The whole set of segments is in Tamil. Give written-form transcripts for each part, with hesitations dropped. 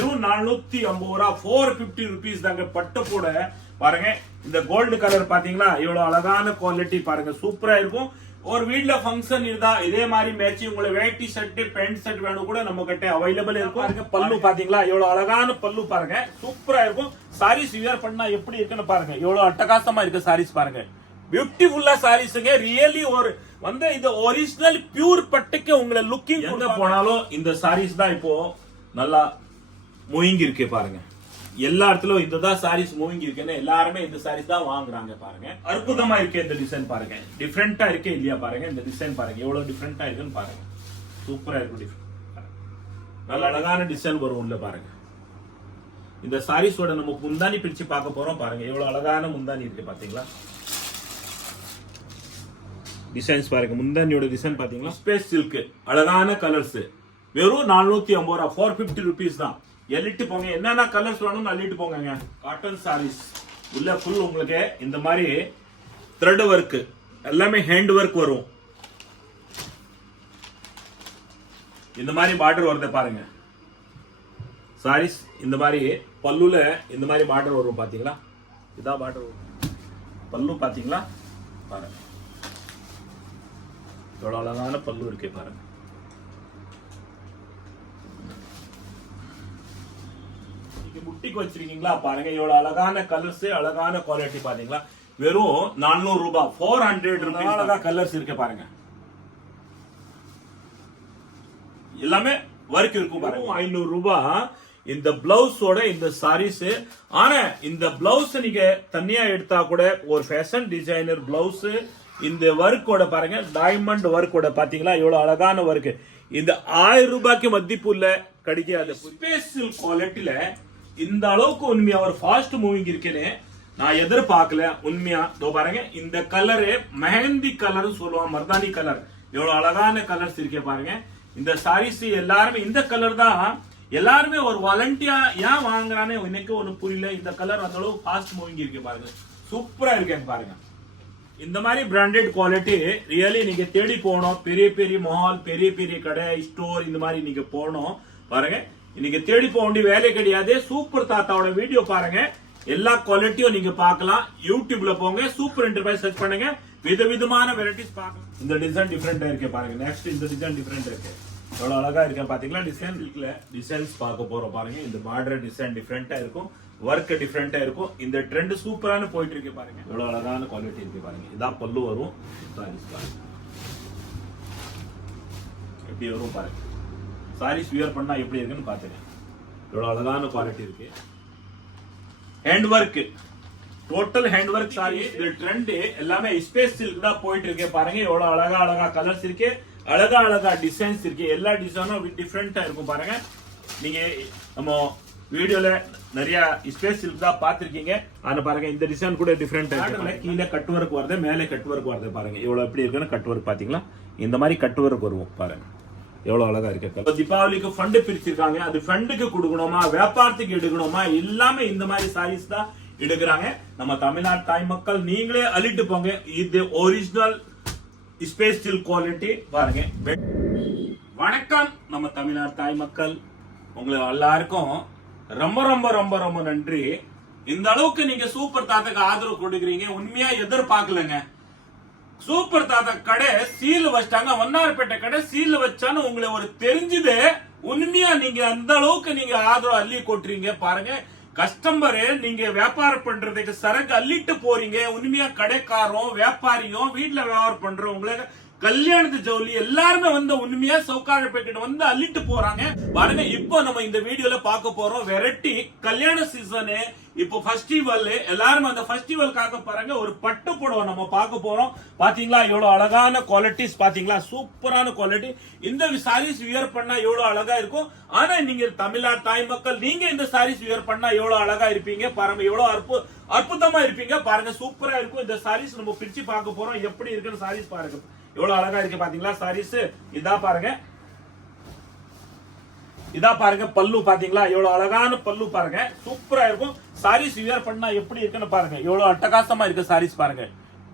வெறும் 450 ரூபா 450 rupees தாங்க பட்டு போட பாருங்க. இந்த கோல்டு கலர் பாத்தீங்களா இவ்வளவு அழகான குவாலிட்டி பாருங்க, சூப்பரா இருக்கும். ஒரு வீட்ல ஃபங்க்ஷன் இருந்தா இதே மாதிரி மேட்சிங் உங்களுக்கு வேட்டி ஷர்ட் பேண்ட் ஷர்ட் வேணும் கூட நம்ம கிட்ட அவைலபிள் இருக்கும். பாருங்க பல்லு பாத்தீங்களா எவ்வளவு அழகான பல்லு பாருங்க, சூப்பரா இருக்கும். சாரீஸ் வியர் பண்ணா எப்படி இருக்குன்னு பாருங்க, எவ்வளவு அட்டகாசமா இருக்கு சாரீஸ் பாருங்க, பியூட்டிஃபுல்லா சாரீஸ்ங்க. ரியலி ஒரு வந்து இது ஒரிஜினல் பியூர் பட்டுக்கு உங்களை லுக்கிங் எங்க போனாலும் இந்த சாரீஸ் தான் இப்போ நல்லா மூவிங் இருக்கு பாருங்க. எல்லா இடத்துலயும் இதுதான் சாரீஸ் மூவிங் இருக்குன்னு எல்லாருமே இந்த சாரீஸ் தான் வாங்குறாங்க பாருங்க. அற்புதமா இருக்கு இந்த டிசைன் பாருங்க, டிஃபரெண்டா இருக்கு இல்லையா பாருங்க. இந்த டிசைன் பாருங்க எவ்வளவு டிஃபரெண்டா இருக்குன்னு பாருங்க, சூப்பரா இருக்கு. நல்ல அழகான டிசைன் வரும் உள்ள பாருங்க. இந்த சாரீஸோட நம்ம முந்தானி பிரிச்சு பார்க்க போறோம் பாருங்க, எவ்வளவு அழகான முந்தானி இருக்கு பாத்தீங்களா. டிசைன்ஸ் பாருங்க, முந்தானியோட டிசைன் பாத்தீங்களா. ஸ்பேஸ் சில்க் அழகான கலர்ஸ் வெறும் 450 ரூபா 450 rupees தான். எல்லிட்டு போங்க, என்னென்ன கலர்ஸ் வேணும்னு அள்ளிட்டு போங்க. காட்டன் சாரீஸ் உள்ள ஃபுல் உங்களுக்கு இந்த மாதிரி த்ரெட் ஒர்க் எல்லாமே ஹேண்ட் ஒர்க் வரும். இந்த மாதிரி பார்டர் வருது பாருங்க. சாரீஸ் இந்த மாதிரி பல்லுல இந்த மாதிரி பார்டர் வரும் பாத்தீங்களா. இதான் பார்டர் வரும் பல்லு பாத்தீங்களா பாருங்க, எவ்வளவு அழகான பல்லு இருக்கே பாருங்க. முட்டிக்கு வச்சிருக்கீங்களா பாருங்க, எவ்வளவு அழகான கலர்ஸ் அழகான குவாலிட்டி பாத்தீங்களா. வெறும் 400 ரூபாய் 400 rupees. அழகா கலர்ஸ் இருக்கு பாருங்க, எல்லாமே ஒர்க் இருக்கும் பாருங்க. 500 ரூபாய் இந்த பிளவுஸோட இந்த சாரீஸ். ஆனா இந்த பிளவுஸ் நீங்க தனியா எடுத்தா கூட ஒரு ஃபேஷன் டிசைனர் பிளவுஸ் இந்த ஒர்க்கோட பாருங்க, டைமண்ட் ஒர்க்கோட பாத்தீங்களா எவ்வளவு அழகான ஒர்க். இந்த 1000 ரூபாய்க்கு மதிப்புள்ள கிடைக்காது ஸ்பெஷல் குவாலிட்டியில இந்த அளவுக்கு உண்மையா ஒரு ஃபாஸ்ட் மூவிங் இருக்குன்னு நான் எதிர்பார்க்கல உண்மையா. பாருங்க இந்த கலரு மெஹந்தி கலர் சொல்லுவாங்க, மர்தானி கலர், எவ்வளவு அழகான கலர்ஸ் இருக்கே பாருங்க. இந்த சாரீஸ் எல்லாருமே இந்த கலர் தான் எல்லாருமே ஒரு வாலண்டியா ஏன் வாங்குறானே எனக்கு ஒண்ணு புரியல. இந்த கலர் அந்த அளவுக்கு ஃபாஸ்ட் மூவிங் இருக்கு பாருங்க, சூப்பரா இருக்கேன் பாருங்க. இந்த மாதிரி பிராண்டட் குவாலிட்டி ரியலி நீங்க தேடி போகணும். பெரிய பெரிய மால், பெரிய பெரிய கடை, ஸ்டோர் இந்த மாதிரி நீங்க போகணும் பாருங்க. இன்னைக்கு தேடி போக வேண்டிய வேலை கிடையாது. சூப்பர் தாத்தாவோட வீடியோ பாருங்க, எல்லா குவாலிட்டியும் நீங்க பார்க்கலாம். யூடியூப்ல போங்க, சூப்பர் என்டர்பிரைஸ் சர்ச் பண்ணுங்க, விதவிதமான வெரைட்டிஸ் பார்க்கலாம். இந்த டிசைன் டிஃபரெண்டா இருக்கு பாருங்க. நெக்ஸ்ட் இந்த டிசைன் டிஃபரெண்ட் இருக்கு, எவ்வளவு அழகா இருக்கு பாத்தீங்களா. டிசைன்ஸ் பார்க்க போறோம் பாருங்க. இந்த பார்டர் டிசைன் டிஃபரெண்டா இருக்கும், ஒர்க் டிஃபரெண்டா இருக்கும். இந்த ட்ரெண்ட் சூப்பரான போயிட்டு இருக்கு பாருங்க, எவ்வளவு அழகான குவாலிட்டி இருக்கு பாருங்க. இதான் பல்லு வரும், எப்படி வரும் பாருங்க. சாரீஸ் வியர் பண்ணா எப்படி இருக்குன்னு பாத்துங்க, எவ்வளவு அழகான குவாலிட்டி இருக்கு. Hand work, total hand work saris. இந்த ட்ரெண்ட் எல்லாமே ஸ்பேஸ் சில்க் தான் போயிட்டு இருக்கு பாருங்க. எவ்வளவு அழகா அழகா கலர்ஸ் இருக்கு, அழகா அழகா டிசைன்ஸ் இருக்கு. எல்லா டிசைனும் டிஃபரெண்டா இருக்கும் பாருங்க. நீங்க நம்ம வீடியோல நிறைய ஸ்பேஸ் சில்க் தான் பாத்திருக்கீங்க. ஆனா பாருங்க இந்த டிசைன் கூட டிஃபரெண்டா இருக்கு. கீழே கட் ஒர்க் வருது, மேலே கட் ஒர்க் வருது பாருங்க. எவ்வளவு எப்படி இருக்குன்னு கட் ஒர்க் பாத்தீங்களா. இந்த மாதிரி கட் ஒர்க் வருவோம் பாருங்க, எவ்வளவு அழகா இருக்கு. தீபாவளிக்கு ஃபண்ட் பிரிச்சிருக்காங்க, அது ஃபண்டுக்கு கொடுக்கணுமா வியாபாரத்துக்கு எடுக்கணுமா எல்லாமே இந்த மாதிரி சாரீஸ் தான் எடுக்கிறாங்க. நம்ம தமிழ்நாடு தாய் மக்கள் நீங்களே அள்ளிட்டு போங்க. இது ஒரிஜினல் ஸ்பேஸ் சில்க் குவாலிட்டி பாருங்க. வணக்கம் நம்ம தமிழ்நாடு தாய் மக்கள், உங்களுக்கு எல்லாருக்கும் ரொம்ப ரொம்ப ரொம்ப ரொம்ப நன்றி. இந்த அளவுக்கு நீங்க சூப்பர் தாத்தாக்கு ஆதரவு கொடுக்குறீங்க, உண்மையா எதிர்பார்க்கலங்க. சூப்பர் தாத்தா கடை சீல் வச்சிட்டாங்க, வண்ணாரப்பேட்டை கடை சீல் வச்சான்னு உங்களுக்கு ஒரு தெரிஞ்சது. உண்மையா நீங்க அந்த அளவுக்கு நீங்க ஆதரவு அள்ளி கொட்டுறீங்க பாருங்க. கஸ்டமரு நீங்க வியாபாரம் பண்றதுக்கு சரக்கு அள்ளிட்டு போறீங்க. உண்மையா கடைக்காரம் வியாபாரியும் வீட்டுல வியாபாரம் பண்றோம் உங்களுக்கு கல்யாணத்து ஜவுளி எல்லாருமே வந்து உண்மையா சவுகாரப்பேட்டை வந்து அள்ளிட்டு போறாங்க பாருங்க. இப்போ நம்ம இந்த வீடியோல பார்க்க போறோம் வெரைட்டி கல்யாண சீசனு, இப்போ ஃபெஸ்டிவல், எல்லாரும் அந்த ஃபெஸ்டிவல்காக பாருங்க ஒரு பட்டு புடவை நம்ம பார்க்க போறோம். பாத்தீங்களா எவ்வளவு அழகான குவாலிட்டிஸ் பாத்தீங்களா, சூப்பரான குவாலிட்டி. இந்த சாரீஸ் வியர் பண்ணா எவ்வளவு அழகா இருக்கும். ஆனா நீங்க தமிழ்நாடு தாய் மக்கள் நீங்க இந்த சாரீஸ் வியர் பண்ணா எவ்வளவு அழகா இருப்பீங்க பாருங்க, எவ்வளவு அற்புதமா இருப்பீங்க பாருங்க, சூப்பரா இருக்கும். இந்த சாரீஸ் நம்ம பிரிச்சு பார்க்க போறோம், எப்படி இருக்குன்னு சாரீஸ் பாருங்க, எவ்வளவு அழகா இருக்கு பாத்தீங்களா சாரீஸ். இதா பாருங்க, இதா பாருங்க பல்லு பாத்தீங்களா, எவ்வளவு அழகான பல்லு பாருங்க, சூப்பரா இருக்கும். சாரீஸ் வியர் பண்ணா எப்படி இருக்குன்னு பாருங்க, எவ்வளவு அட்டகாசமா இருக்கு சாரீஸ் பாருங்க.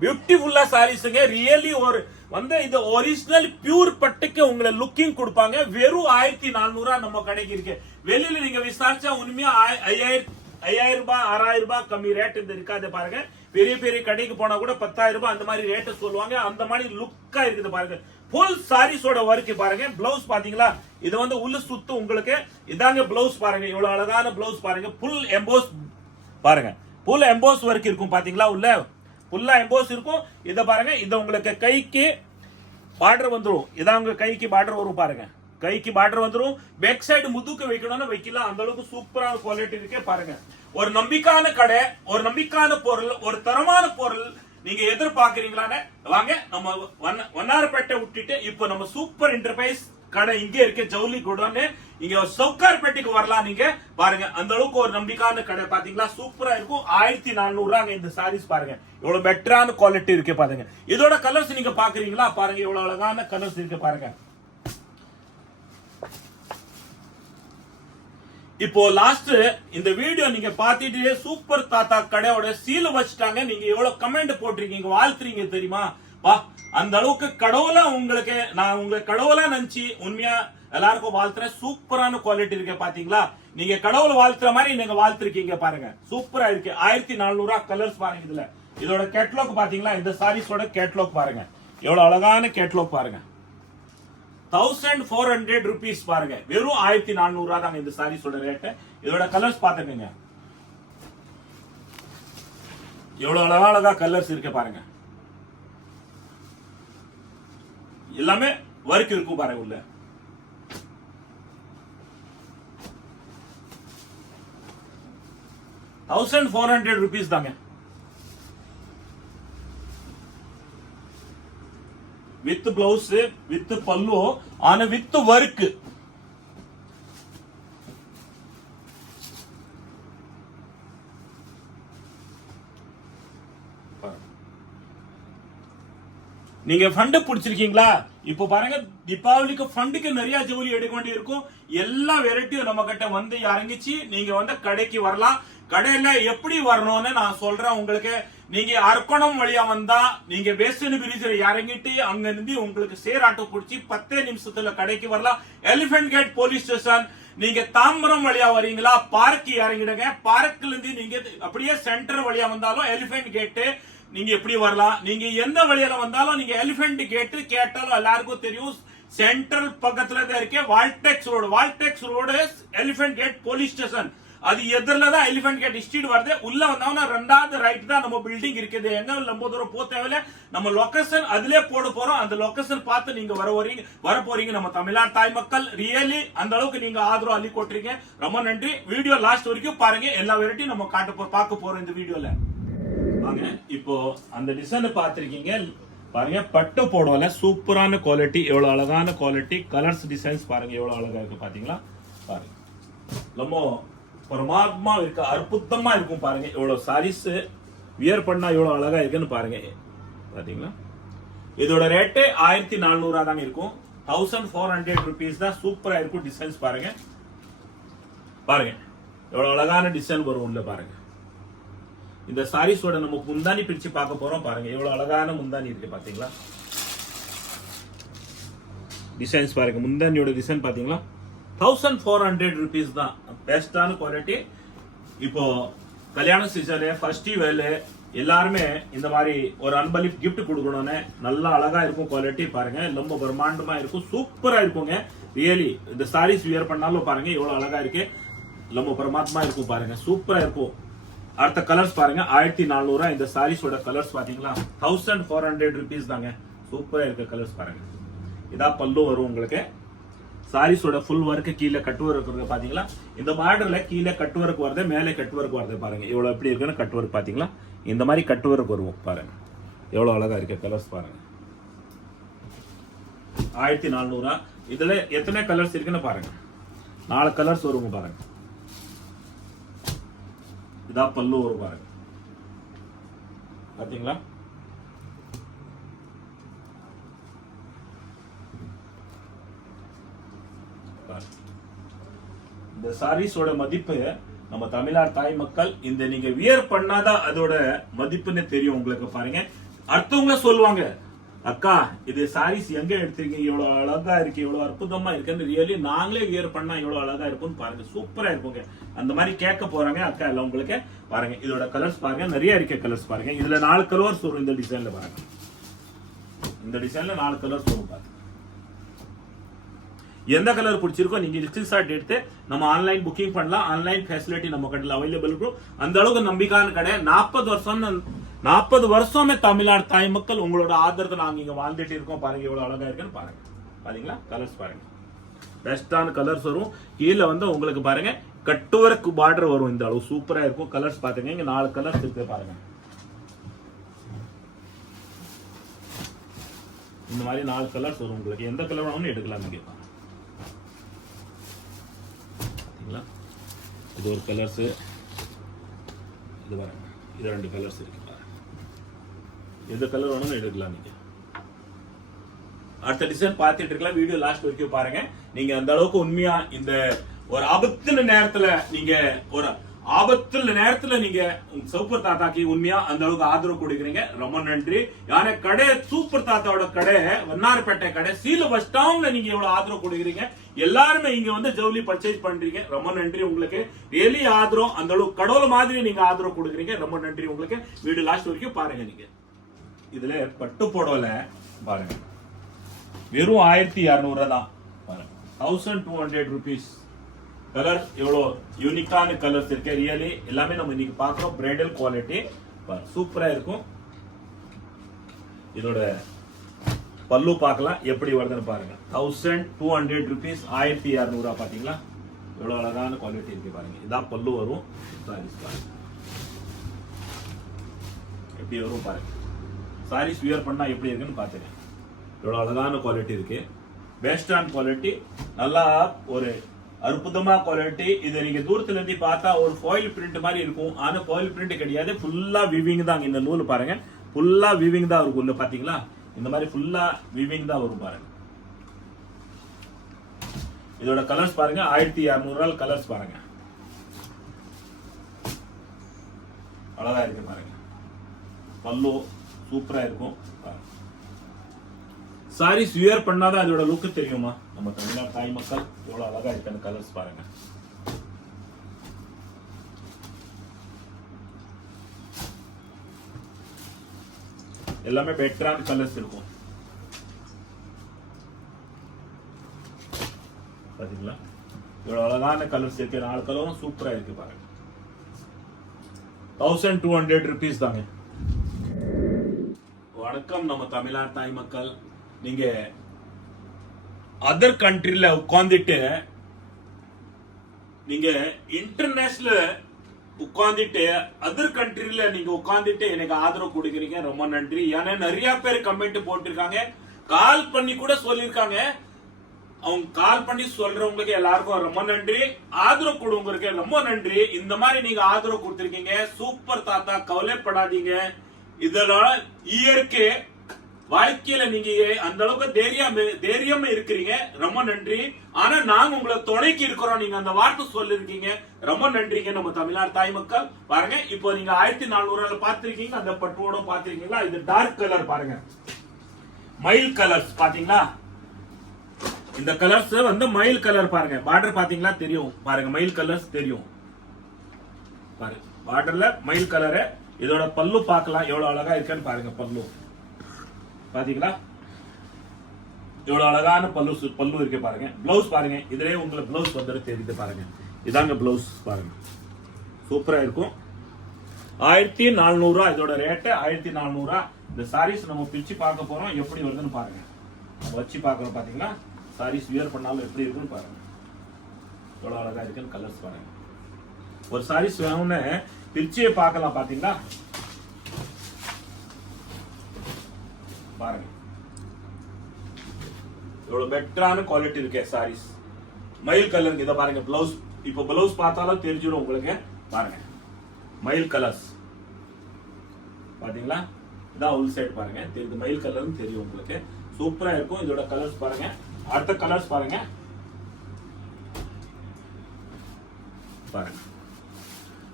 பியூட்டிஃபுல்லா சாரீஸ்ங்க. ரியலி ஒரு வந்து இது ஒரிஜினல் பியூர் பட்டுக்கு உங்களை லுக்கிங் கொடுப்பாங்க. வெறும் 1400 நம்ம கடைக்கு இருக்கு. வெளியில நீங்க விசாரிச்சா உண்மையா 5000 ரூபாய் 6000 ரூபாய் கம்மி ரேட் இந்த இருக்காது பாருங்க. பெரிய பெரிய கடைக்கு போனா கூட 10000 ரூபாய் அந்த மாதிரி ரேட் சொல்லுவாங்க. அந்த மாதிரி லுக்கா இருக்குது பாருங்க. ஃபுல் சாரீஸோட ஒர்க் பாருங்க. பிளவுஸ் பாத்தீங்களா, இது வந்து உள்ள சுத்து உங்களுக்கு. இதாங்க பிளவுஸ் பாருங்க, இவ்வளவு அழகான பிளவுஸ் பாருங்க. ஃபுல் எம்போஸ் பாருங்க, ஃபுல் எம்போஸ் ஒர்க் இருக்கும் பாத்தீங்களா, உள்ள ஃபுல்லா எம்போஸ் இருக்கும். இத பாருங்க, இது உங்களுக்கு கைக்கு பார்டர் வந்துரும். இதான் உங்க கைக்கு பார்டர் வரும் பாருங்க. கைக்கு பார்டர் வந்துரும். பேக் சைடு முதுக்கு வைக்கணும்னு வைக்கலாம். அந்த அளவுக்கு சூப்பரான குவாலிட்டி இருக்கே பாருங்க. ஒரு நம்பிக்கையான கடை, ஒரு நம்பிக்கையான பொருள், ஒரு தரமான பொருள் நீங்க எதிர்பார்க்கறீங்களானே வாங்க. நம்ம வண்ணாரப்பேட்டை விட்டுட்டு இப்போ நம்ம சூப்பர் என்டர்பிரைஸ் கடை இங்கே இருக்கு, ஜவுளி குடோன்னு. இங்க சவுக்கார்பேட்டைக்கு வரலாம் நீங்க பாருங்க. அந்த அளவுக்கு ஒரு நம்பிக்கையான கடை பாத்தீங்களா, சூப்பரா இருக்கும். 1400 இந்த சாரீஸ் பாருங்க, இவ்வளவு பெட்டரான குவாலிட்டி இருக்கு பாருங்க. இதோட கலர்ஸ் நீங்க பாக்குறீங்களா பாருங்க, இவ்வளவு அழகான கலர்ஸ் இருக்கு பாருங்க. இப்போ லாஸ்ட் இந்த வீடியோ நீங்க பாத்துட்டு சூப்பர் தாத்தா கடையோட சீல் வச்சுட்டாங்க. நீங்க எவ்வளவு கமெண்ட் போட்டிருக்கீங்க, வாழ்த்துறீங்க தெரியுமா வா. அந்த அளவுக்கு கடவுளா உங்களுக்கு நான் உங்க கடவுளா நினைச்சு உண்மையா எல்லாருக்கும் வாழ்த்துறேன். சூப்பரான குவாலிட்டி இருக்கு பாத்தீங்களா. நீங்க கடவுள் வாழ்த்துற மாதிரி நீங்க வாழ்த்துருக்கீங்க பாருங்க. சூப்பரா இருக்கு. 1400 கலர்ஸ் பாருங்க. இதுல இதோட கேட்லாக் பாத்தீங்களா, இந்த சாரீஸோட கேட்லாக் பாருங்க, எவ்வளவு அழகான கேட்லாக் பாருங்க. 1400 rupees பாருங்க. வெறும் 1400 தாங்க இந்த சாரீஸோட ரேட். இதோட கலர்ஸ் பாத்துக்கங்க, எவ்வளவு அழகா கலர்ஸ் இருக்கு பாருங்க. எல்லாமே ஒர்க் இருக்கும் பாருங்க உள்ள. ₹1400 தாங்க. வித் பிளவுஸ், வித் பல்லு, ஆன வித் ஒர்க். நீங்க ஃபண்ட் பிடிச்சிருக்கீங்களா? இப்போ பாருங்க, தீபாவளிக்கு ஃபண்டுக்கு நிறைய ஜவுளி எடுக்க வேண்டி இருக்கும். எல்லா வெரைட்டியும் நம்ம கிட்ட வந்து இறங்கிச்சு. நீங்க வந்து கடைக்கு வரலாம். கடையில எப்படி வரணும்னு நான் சொல்றேன் உங்களுக்கு. நீங்க அர்ப்பணம் வழியா வந்தா நீங்க வேஸ்டன் பிரிட்ஜ்ல இறங்கிட்டு அங்க இருந்து உங்களுக்கு சேர் ஆட்டோ பிடிச்சி 10 நிமிஷத்துல கடைக்கு வரலாம். Elephant gate police station. நீங்க தாம்பரம் வழியா வரீங்களா, பார்க் இறங்கிடுங்க. பார்க்ல இருந்து நீங்க அப்படியே சென்டர் வழியா வந்தாலும் எலிபென்ட் கேட்டு நீங்க எப்படி வரலாம். நீங்க எந்த வழியில வந்தாலும் நீங்க எலிபென்ட் கேட்டு கேட்டாலும் எல்லாருக்கும் தெரியும். சென்ட்ரல் பக்கத்துல தான் இருக்கு Walltax road. Walltax road Elephant gate police station. அது எதிரில தான் எலிபென்ட் கேட் ஸ்ட்ரீட் வருது. உள்ள வந்தோம்னா ரெண்டாவது ரைட் தான் நம்ம பில்டிங் இருக்குது. எங்க ரொம்ப தூரம் போக தேவையில்ல. நம்ம லொகேஷன் அதிலே போட போறோம். அந்த லொகேஷன் பார்த்து நீங்க வர போறீங்க. நம்ம தமிழ்நாடு தாய் மக்கள் ரியலி அந்த அளவுக்கு நீங்க ஆதரவு அள்ளி கொட்டுறீங்க. ரொம்ப நன்றி. வீடியோ லாஸ்ட் வரைக்கும் பாருங்க. எல்லா வெரைட்டியும் நம்ம பார்க்க போறோம் இந்த வீடியோல. வாங்க, இப்போ அந்த டிசைன் பார்த்திருக்கீங்க பாருங்க. பட்டு போடல சூப்பரான குவாலிட்டி, எவ்வளவு அழகான குவாலிட்டி. கலர்ஸ் டிசைன்ஸ் பாருங்க, எவ்வளவு அழகா இருக்கு பாத்தீங்களா. பாருங்க, ரொம்ப பரமாத்மா இருக்கு, அற்புதமா இருக்கும் பாருங்க. இவ்வளவு சாரீஸ் வியர் பண்ணா எவ்வளவு அழகா இருக்குன்னு பாருங்க. பாத்தீங்களா, இதோட ரேட்டு 1400 தான் இருக்கும். 1400 rupees தான். சூப்பரா இருக்கும். டிசைன்ஸ் பாருங்க. பாருங்க எவ்வளவு அழகான டிசைன் வரும் உள்ள பாருங்க. இந்த சாரீஸோட நம்ம முந்தானி பிரிச்சு பார்க்க போறோம் பாருங்க. எவ்வளவு அழகான முந்தானி இருக்கு பாத்தீங்களா. டிசைன்ஸ் பாருங்க. முந்தானியோட டிசைன் பாத்தீங்களா. 1400 rupees தான். பெஸ்டான குவாலிட்டி. இப்போ கல்யாண சீசன், ஃபெஸ்டிவல் எல்லாருமே இந்த மாதிரி ஒரு அன்பளிப்பு கிஃப்ட் கொடுக்கணும்னு நல்லா அழகா இருக்கும். குவாலிட்டி பாருங்க, ரொம்ப பிரம்மாண்டமா இருக்கும். சூப்பரா இருக்குங்க. ரியலி இந்த சாரீஸ் வியர் பண்ணாலும் பாருங்க எவ்வளவு அழகா இருக்கு. ரொம்ப பிரமாத்மா இருக்கும் பாருங்க. சூப்பரா இருக்கும். அடுத்த கலர்ஸ் பாருங்க. 1400 இந்த சாரீஸோட கலர்ஸ் பாத்தீங்களா. 1400 rupees தாங்க. சூப்பரா இருக்க கலர்ஸ் பாருங்க. இதா பல்லு வரும் உங்களுக்கு. சாரீஸோட ஃபுல் ஒர்க் கீழே கட் ஒர்க் இருக்கு பாத்தீங்களா. இந்த பார்டர்ல கீழே கட் ஒர்க் வருது, மேலே கட் ஒர்க் வருது பாருங்க. எவ்வளவு எப்படி இருக்குன்னு கட் ஒர்க் பாத்தீங்களா. இந்த மாதிரி கட் ஒர்க் வரும் பாருங்க. எவ்வளவு அழகா இருக்க கலர்ஸ் பாருங்க. 1400. இதுல எத்தனை கலர்ஸ் இருக்குன்னு பாருங்க. 4 கலர்ஸ் வரும் பாருங்க. இதா பல்லு வரும் பாருங்க. பாத்தீங்களா. இந்த சாரீஸோட மதிப்பு நம்ம தமிழ்நாடு தாய் மக்கள் இந்த நீங்க வியர் பண்ணாதான் அதோட மதிப்புன்னு தெரியும் உங்களுக்கு பாருங்க. அடுத்தவங்கள சொல்லுவாங்க, அக்கா இது சாரீஸ் எங்க எடுத்திருக்கீங்க, இவ்வளவு அழகா இருக்கு, இவ்வளவு அற்புதமா இருக்குன்னு ரியலி நாங்களே வியர் பண்ணா இவ்வளவு அழகா இருக்கும்னு பாருங்க, சூப்பரா இருக்குங்க. அந்த மாதிரி கேட்க போறாங்க அக்கா எல்லாம் உங்களுக்கு. பாருங்க இதோட கலர்ஸ் பாருங்க, நிறைய இருக்க கலர்ஸ் பாருங்க. இதுல 4 கலர்ஸ் வரும் இந்த டிசைன்ல. பாருங்க இந்த டிசைன்ல 4 கலர்ஸ் வரும். பாருங்க எந்த கலர் பிடிச்சிருக்கோ நீங்க ஸ்கிரீன்ஷாட் எடுத்து நம்ம ஆன்லைன் புக்கிங் பண்ணலாம். ஆன்லைன் ஃபெசிலிட்டி நம்ம கடையில் அவைலபிள் இருக்கும். அந்த அளவுக்கு நம்பிக்கையான கடை. 40 வருஷமே தமிழ்நாடு தாய் மக்கள் உங்களோட ஆதரத்தை நாங்க இங்க வாழ்ந்துட்டு இருக்கோம். பாருங்க எவ்வளவு அழகா இருக்குன்னு பாருங்க. பாத்தீங்களா கலர்ஸ் பாருங்க, பெஸ்டான கலர்ஸ் வரும். கீழே வந்து உங்களுக்கு பாருங்க கட்டுவரக்கு பார்டர் வரும். இந்த அளவு சூப்பரா இருக்கும். கலர்ஸ் பாத்துங்க, இங்க 4 கலர்ஸ் இருக்கு பாருங்க. இந்த மாதிரி 4 கலர்ஸ் வரும். உங்களுக்கு எந்த கலர் வேணும்னு எடுக்கலாம் நீங்க. பாத்தீங்களா இது ஒரு கலர்ஸ், இது பாருங்க இது 2 கலர்ஸ் இருக்கு. எந்த கலர் வேணும்னு எடுக்கலாம் நீங்க. அடுத்த டிசைன் பார்த்துட்டு இருக்கலாம். வீடியோ லாஸ்ட் வரைக்கும் பாருங்க. நீங்க அந்த அளவுக்கு உண்மையா இந்த ஒரு ஆபத்துல நேரத்துல நீங்க சூப்பர் தாத்தாக்கு உண்மையா அந்த அளவுக்கு ஆதரவு கொடுக்குறீங்க. ரொம்ப நன்றி. யானை கடை சூப்பர் தாத்தாவோட கடை வண்ணாரப்பேட்டை கடை சீல பஸ் ஸ்டாண்ட்ல நீங்க எவ்வளவு ஆதரவு கொடுக்குறீங்க. எல்லாருமே இங்க வந்து ஜவுளி பர்ச்சேஸ் பண்றீங்க. ரொம்ப நன்றி உங்களுக்கு. ரியலி ஆதரவு அந்த அளவுக்கு கடவுள் மாதிரி நீங்க ஆதரவு கொடுக்குறீங்க. ரொம்ப நன்றி உங்களுக்கு. வீடியோ லாஸ்ட் வரைக்கும் பாருங்க. நீங்க இதுல பட்டு புடவை பாருங்க வெறும் 1200 தான். பாருங்க 1200 rupees. கலர் எவ்வளவு யூனிக்கான கலர்ஸ் இருக்கு. ரியலி எல்லாமே நம்ம இன்னைக்கு பார்க்கிறோம். பிரைடல் குவாலிட்டி சூப்பரா இருக்கும். இதோட பல்லு பார்க்கலாம் எப்படி வருதுன்னு பாருங்க. 1200 rupees, 1200. பாத்தீங்களா எவ்வளவு அழகான குவாலிட்டி இருக்கு பாருங்க. இதான் பல்லு வரும். எப்படி வரும் பாருங்க. சாரீஸ் வியர் பண்ணா எப்படி இருக்குன்னு பாத்துங்க. எவ்வளவு அழகான குவாலிட்டி இருக்கு. பெஸ்டான குவாலிட்டி, நல்லா ஒரு அற்புதமா குவாலிட்டி. இதை நீங்க தூரத்துல இருந்து பார்த்தா ஒரு ஃபாயில் பிரிண்ட் மாதிரி இருக்கும். ஆனா ஃபாயில் பிரிண்ட் கிடையாது. ஃபுல்லா வீவிங் தான். இந்த நூல் பாருங்க ஃபுல்லா வீவிங் தான் இருக்கும். இல்ல பாத்தீங்களா இந்த மாதிரி ஃபுல்லா வீவிங் தான் வரும் பாருங்க. இதோட கலர்ஸ் பாருங்க. 1200 கலர்ஸ் பாருங்க. அழகா இருக்கு பாருங்க. பல்லு சூப்பரா இருக்கும். சாரீஸ் வியர் பண்ணாதான் அதோட லுக் தெரியுமா. நம்ம தமிழ்நாடு தாய் மக்கள் எவ்வளவு அழகா இருக்கு. கலர்ஸ் பாருங்க. எல்லாமே பெட்டரான கலர்ஸ் இருக்கும். பாத்தீங்களா எவ்வளவு அழகான கலர்ஸ் இருக்கு. 4 கலரும் சூப்பரா இருக்கு பாருங்க. 1200 rupees தாங்க. வணக்கம் நம்ம தமிழ்நாடு தாய் மக்கள். நீங்க அதர் கண்ட்ரில உட்கார்ந்துட்டு நீங்க இன்டர்நேஷனல் உட்கார்ந்துட்டு அதர் கண்ட்ரில நீங்க உட்கார்ந்துட்டு எனக்கு ஆதரவு கொடுக்குறீங்க. ரொம்ப நன்றி. ஏன்னா நிறைய பேர் கமெண்ட் போட்டிருக்காங்க, கால் பண்ணி கூட சொல்லிருக்காங்க. அவங்க கால் பண்ணி சொல்றவங்களுக்கு எல்லாருக்கும் ரொம்ப நன்றி. ஆதரவு கொடுங்க ரொம்ப நன்றி. இந்த மாதிரி நீங்க ஆதரவு கொடுத்திருக்கீங்க. சூப்பர் தாத்தா கவலைப்படாதீங்க. இதெல்லாம் இயற்கை வாழ்க்கையில நீங்க அந்த அளவுக்கு தைரியமா இருக்கிறீங்க. ரொம்ப நன்றி. ஆனா நாங்க உங்களை துணைக்கு இருக்கிறோம். நீங்க அந்த வார்த்தை சொல்லிருக்கீங்க. ரொம்ப நன்றிங்க நம்ம தமிழ்நாடு தாய் மக்கள். பாருங்க இப்போ நீங்க 1400 பாத்திருக்கீங்க. அந்த பட்டுவோட பாத்திருக்கீங்களா. இது டார்க் கலர் பாருங்க. மயில் கலர்ஸ் பாத்தீங்களா. இந்த கலர்ஸ் வந்து மயில் கலர் பாருங்க. பார்டர் பாத்தீங்களா தெரியும் பாருங்க. மயில் கலர்ஸ் தெரியும் பாருங்க. பார்டர்ல மயில் கலரு. இதோட பல்லு பார்க்கலாம் எவ்வளவு அழகா இருக்குன்னு பாருங்க. பல்லு பாத்தீங்களா எவ்வளவு அழகான பல்லு இருக்கு பாருங்க. பிளவுஸ் பாருங்க. இதுலயே உங்களுக்கு பிளவுஸ் வந்து தெரியுது பாருங்க. இதாங்க பிளவுஸ் பாருங்க. சூப்பரா இருக்கும். 1400 இதோட ரேட்டு. 1400. இந்த சாரீஸ் நம்ம பிரிச்சு பார்க்க போறோம். எப்படி வருதுன்னு பாருங்க. வச்சு பார்க்கறோம். பாத்தீங்களா சாரீஸ் வியர் பண்ணாலும் எப்படி இருக்குன்னு பாருங்க. எவ்வளவு அழகா இருக்குன்னு கலர்ஸ் பாருங்க. ஒரு சாரீஸ் வேணும்னு பிரிச்சே பார்க்கலாம். பாத்தீங்களா பாருங்க எவ்வளவு பெட்டரான குவாலிட்டி இருக்கு சாரீஸ். மயில் கலர். இத பாருங்க பிளவுஸ். இப்ப பிளவுஸ் பார்த்தாலும் தெரிஞ்சிடும் உங்களுக்கு. பாருங்க மயில் கலர்ஸ் பாத்தீங்களா. இதான் உள் சைடு பாருங்க தெரியுது. மயில் கலர்னு தெரியும் உங்களுக்கு. சூப்பரா இருக்கும். இதோட கலர்ஸ் பாருங்க. அடுத்த கலர்ஸ் பாருங்க. பாருங்க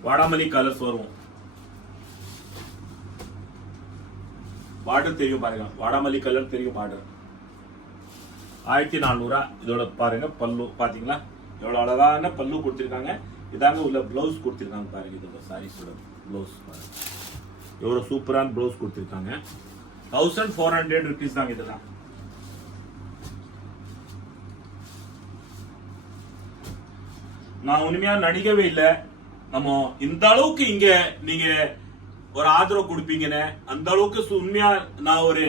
வாடாமல்லி கலர்ஸ் வரும். பார்டர் தெரியும் பாருங்க, வாடாமல்லி கலர் தெரியும் பார்டர். 1400 இதோட பாருங்க. பல்லு பாத்தீங்களா எவ்வளவு அழகான பல்லு கொடுத்திருக்காங்க. இதாங்க உள்ள பிளவுஸ் கொடுத்திருக்காங்க பாருங்க. இதோட சாரீஸோட பிளவுஸ் பாருங்க, எவ்வளவு சூப்பரான பிளவுஸ் கொடுத்திருக்காங்க. 1400 rupees தாங்க இதெல்லாம். நான் உண்மையா நடிக்கவே இல்லை. நம்ம இந்த அளவுக்கு இங்க நீங்க ஒரு ஆதரவு கொடுப்பீங்கன்னு அந்த அளவுக்கு உண்மையா நான் ஒரு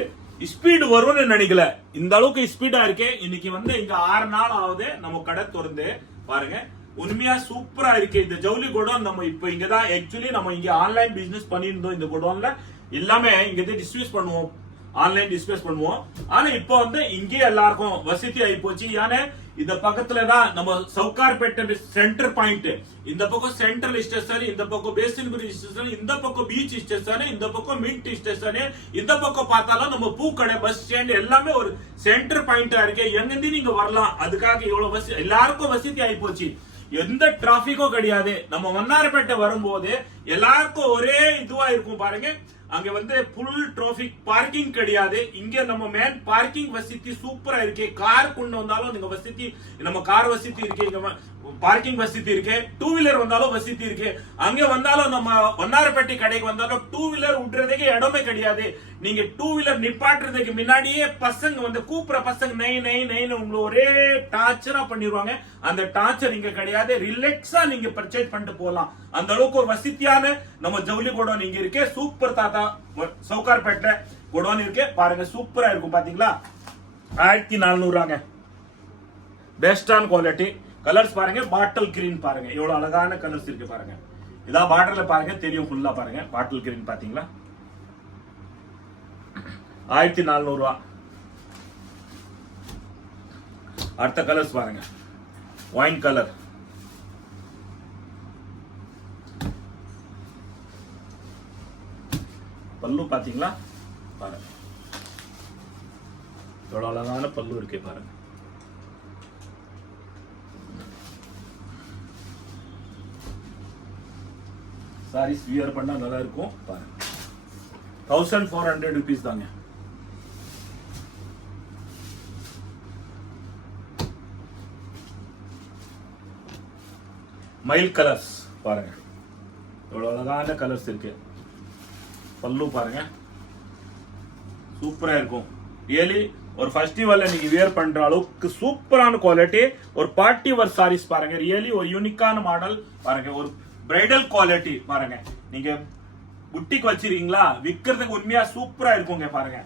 ஸ்பீடு வரும்னு நினைக்கல. இந்த அளவுக்கு ஸ்பீடா இருக்கேன். இன்னைக்கு வந்து இங்க 6 நாள் ஆகுது நம்ம கடை திறந்து பாருங்க. உண்மையா சூப்பரா இருக்கு இந்த ஜவுளி குடோன். நம்ம இப்ப இங்கதான் ஆக்சுவலி நம்ம இங்க ஆன்லைன் பிசினஸ் பண்ணியிருந்தோம். இந்த குடோன்ல எல்லாமே இங்க டிஸ்ட்ரிபியூட் பண்ணுவோம், ஆன்லைன் டிஸ்பிளேஸ் பண்ணுவோம். ஆனா இப்போ வந்து இங்கே எல்லாருக்கும் வசதி ஆகி போச்சு. ஏன்னா இந்த பக்கத்துல தான் நம்ம சவுகார்பேட்டை சென்டர் பாயிண்ட். இந்த பக்கம் சென்ட்ரல் ஸ்டேஷன், இந்த பக்கம் பேசின் பிரிட்ஜ் ஸ்டேஷன், இந்த பக்கம் பீச் ஸ்டேஷன், இந்த பக்கம் மின்ட் ஸ்டேஷன், இந்த பக்கம் பார்த்தாலும் நம்ம பூக்கடை பஸ் ஸ்டாண்ட் எல்லாமே ஒரு சென்டர் பாயிண்டா இருக்கு. எங்கிருந்து நீங்க வரலாம். அதுக்காக இவ்வளவு வசதி, எல்லாருக்கும் வசதி ஆகி போச்சு. எந்த டிராபிக்கும் கிடையாது. நம்ம வண்ணாரப்பேட்டை வரும்போது எல்லாருக்கும் ஒரே இதுவா இருக்கும் பாருங்க. அங்க வந்து ஃபுல் டிராபிக், பார்க்கிங் கிடையாது. இங்க நம்ம மேன் பார்க்கிங் வசதி சூப்பரா இருக்கு. கார் கொண்டு வந்தாலும் நீங்க வசதி, நம்ம கார் வசதி இருக்கு, பார்க்கிங் வசதி இருக்கு. டூ வீலர் வந்தாலும் வசதி இருக்கு. அங்க வந்தாலும் நம்ம வண்ணாரப்பேட்டை கடைக்கு வந்தாலும் டூ வீலர் விடுறதுக்கு இடமே கிடையாது. நீங்க டூ வீலர் நிப்பாட்டுறதுக்கு முன்னாடியே பசங்க வந்து கூப்பிடுற பசங்க நை நை நைன்னு உங்களை ஒரே டார்ச்சரா பண்ணிடுவாங்க. அந்த டார்ச்சர் இங்க கிடையாது. ரிலாக்ஸா நீங்க பர்ச்சேஸ் பண்ணிட்டு போகலாம். அந்த அளவுக்கு ஒரு வசதியான நம்ம ஜவுளி குடோன் இங்க இருக்கு. சூப்பர் தாத்தா சவுகார்பேட்டை குடோன் இருக்கு பாருங்க. சூப்பரா இருக்கும் பாத்தீங்களா. 1400 பெஸ்டான குவாலிட்டி. கலர்ஸ் பாருங்க, பாட்டில் கிரீன் பாருங்க, எவ்வளவு அழகான கலர்ஸ் இருக்கு பாருங்க. இதான் பார்டர்ல பாருங்க தெரியும் ஃபுல்லா பாருங்க. பாட்டில் கிரீன் பாத்தீங்களா 1400. அடுத்த கலர்ஸ் பாருங்க, ஒயின் கலர். பல்லு பாத்தீங்களா பாருங்க, எவ்வளவு அழகான பல்லு இருக்கே பாருங்க. சாரீஸ் வியர் பண்ணா நல்லா இருக்கும் பாருங்க. 1400 rupees தாங்க. மயில் கலர்ஸ் பாருங்க, எவ்வளவு அழகான கலர்ஸ் இருக்கு. பல்லு பாருங்க சூப்பரா இருக்கும். ரியலி ஒரு ஃபெஸ்டிவல்ல நீங்க வியர் பண்ற அளவுக்கு சூப்பரான குவாலிட்டி. ஒரு பார்ட்டி வேர் சாரீஸ் பாருங்க. ரியலி ஒரு யூனிக்கான மாடல் பாருங்க. ஒரு பிரைடல் குவாலிட்டி பாருங்க. நீங்க புட்டிக் வச்சிருக்கீங்களா, விக்கிறதுக்கு உண்மையா சூப்பரா இருக்குங்க பாருங்க.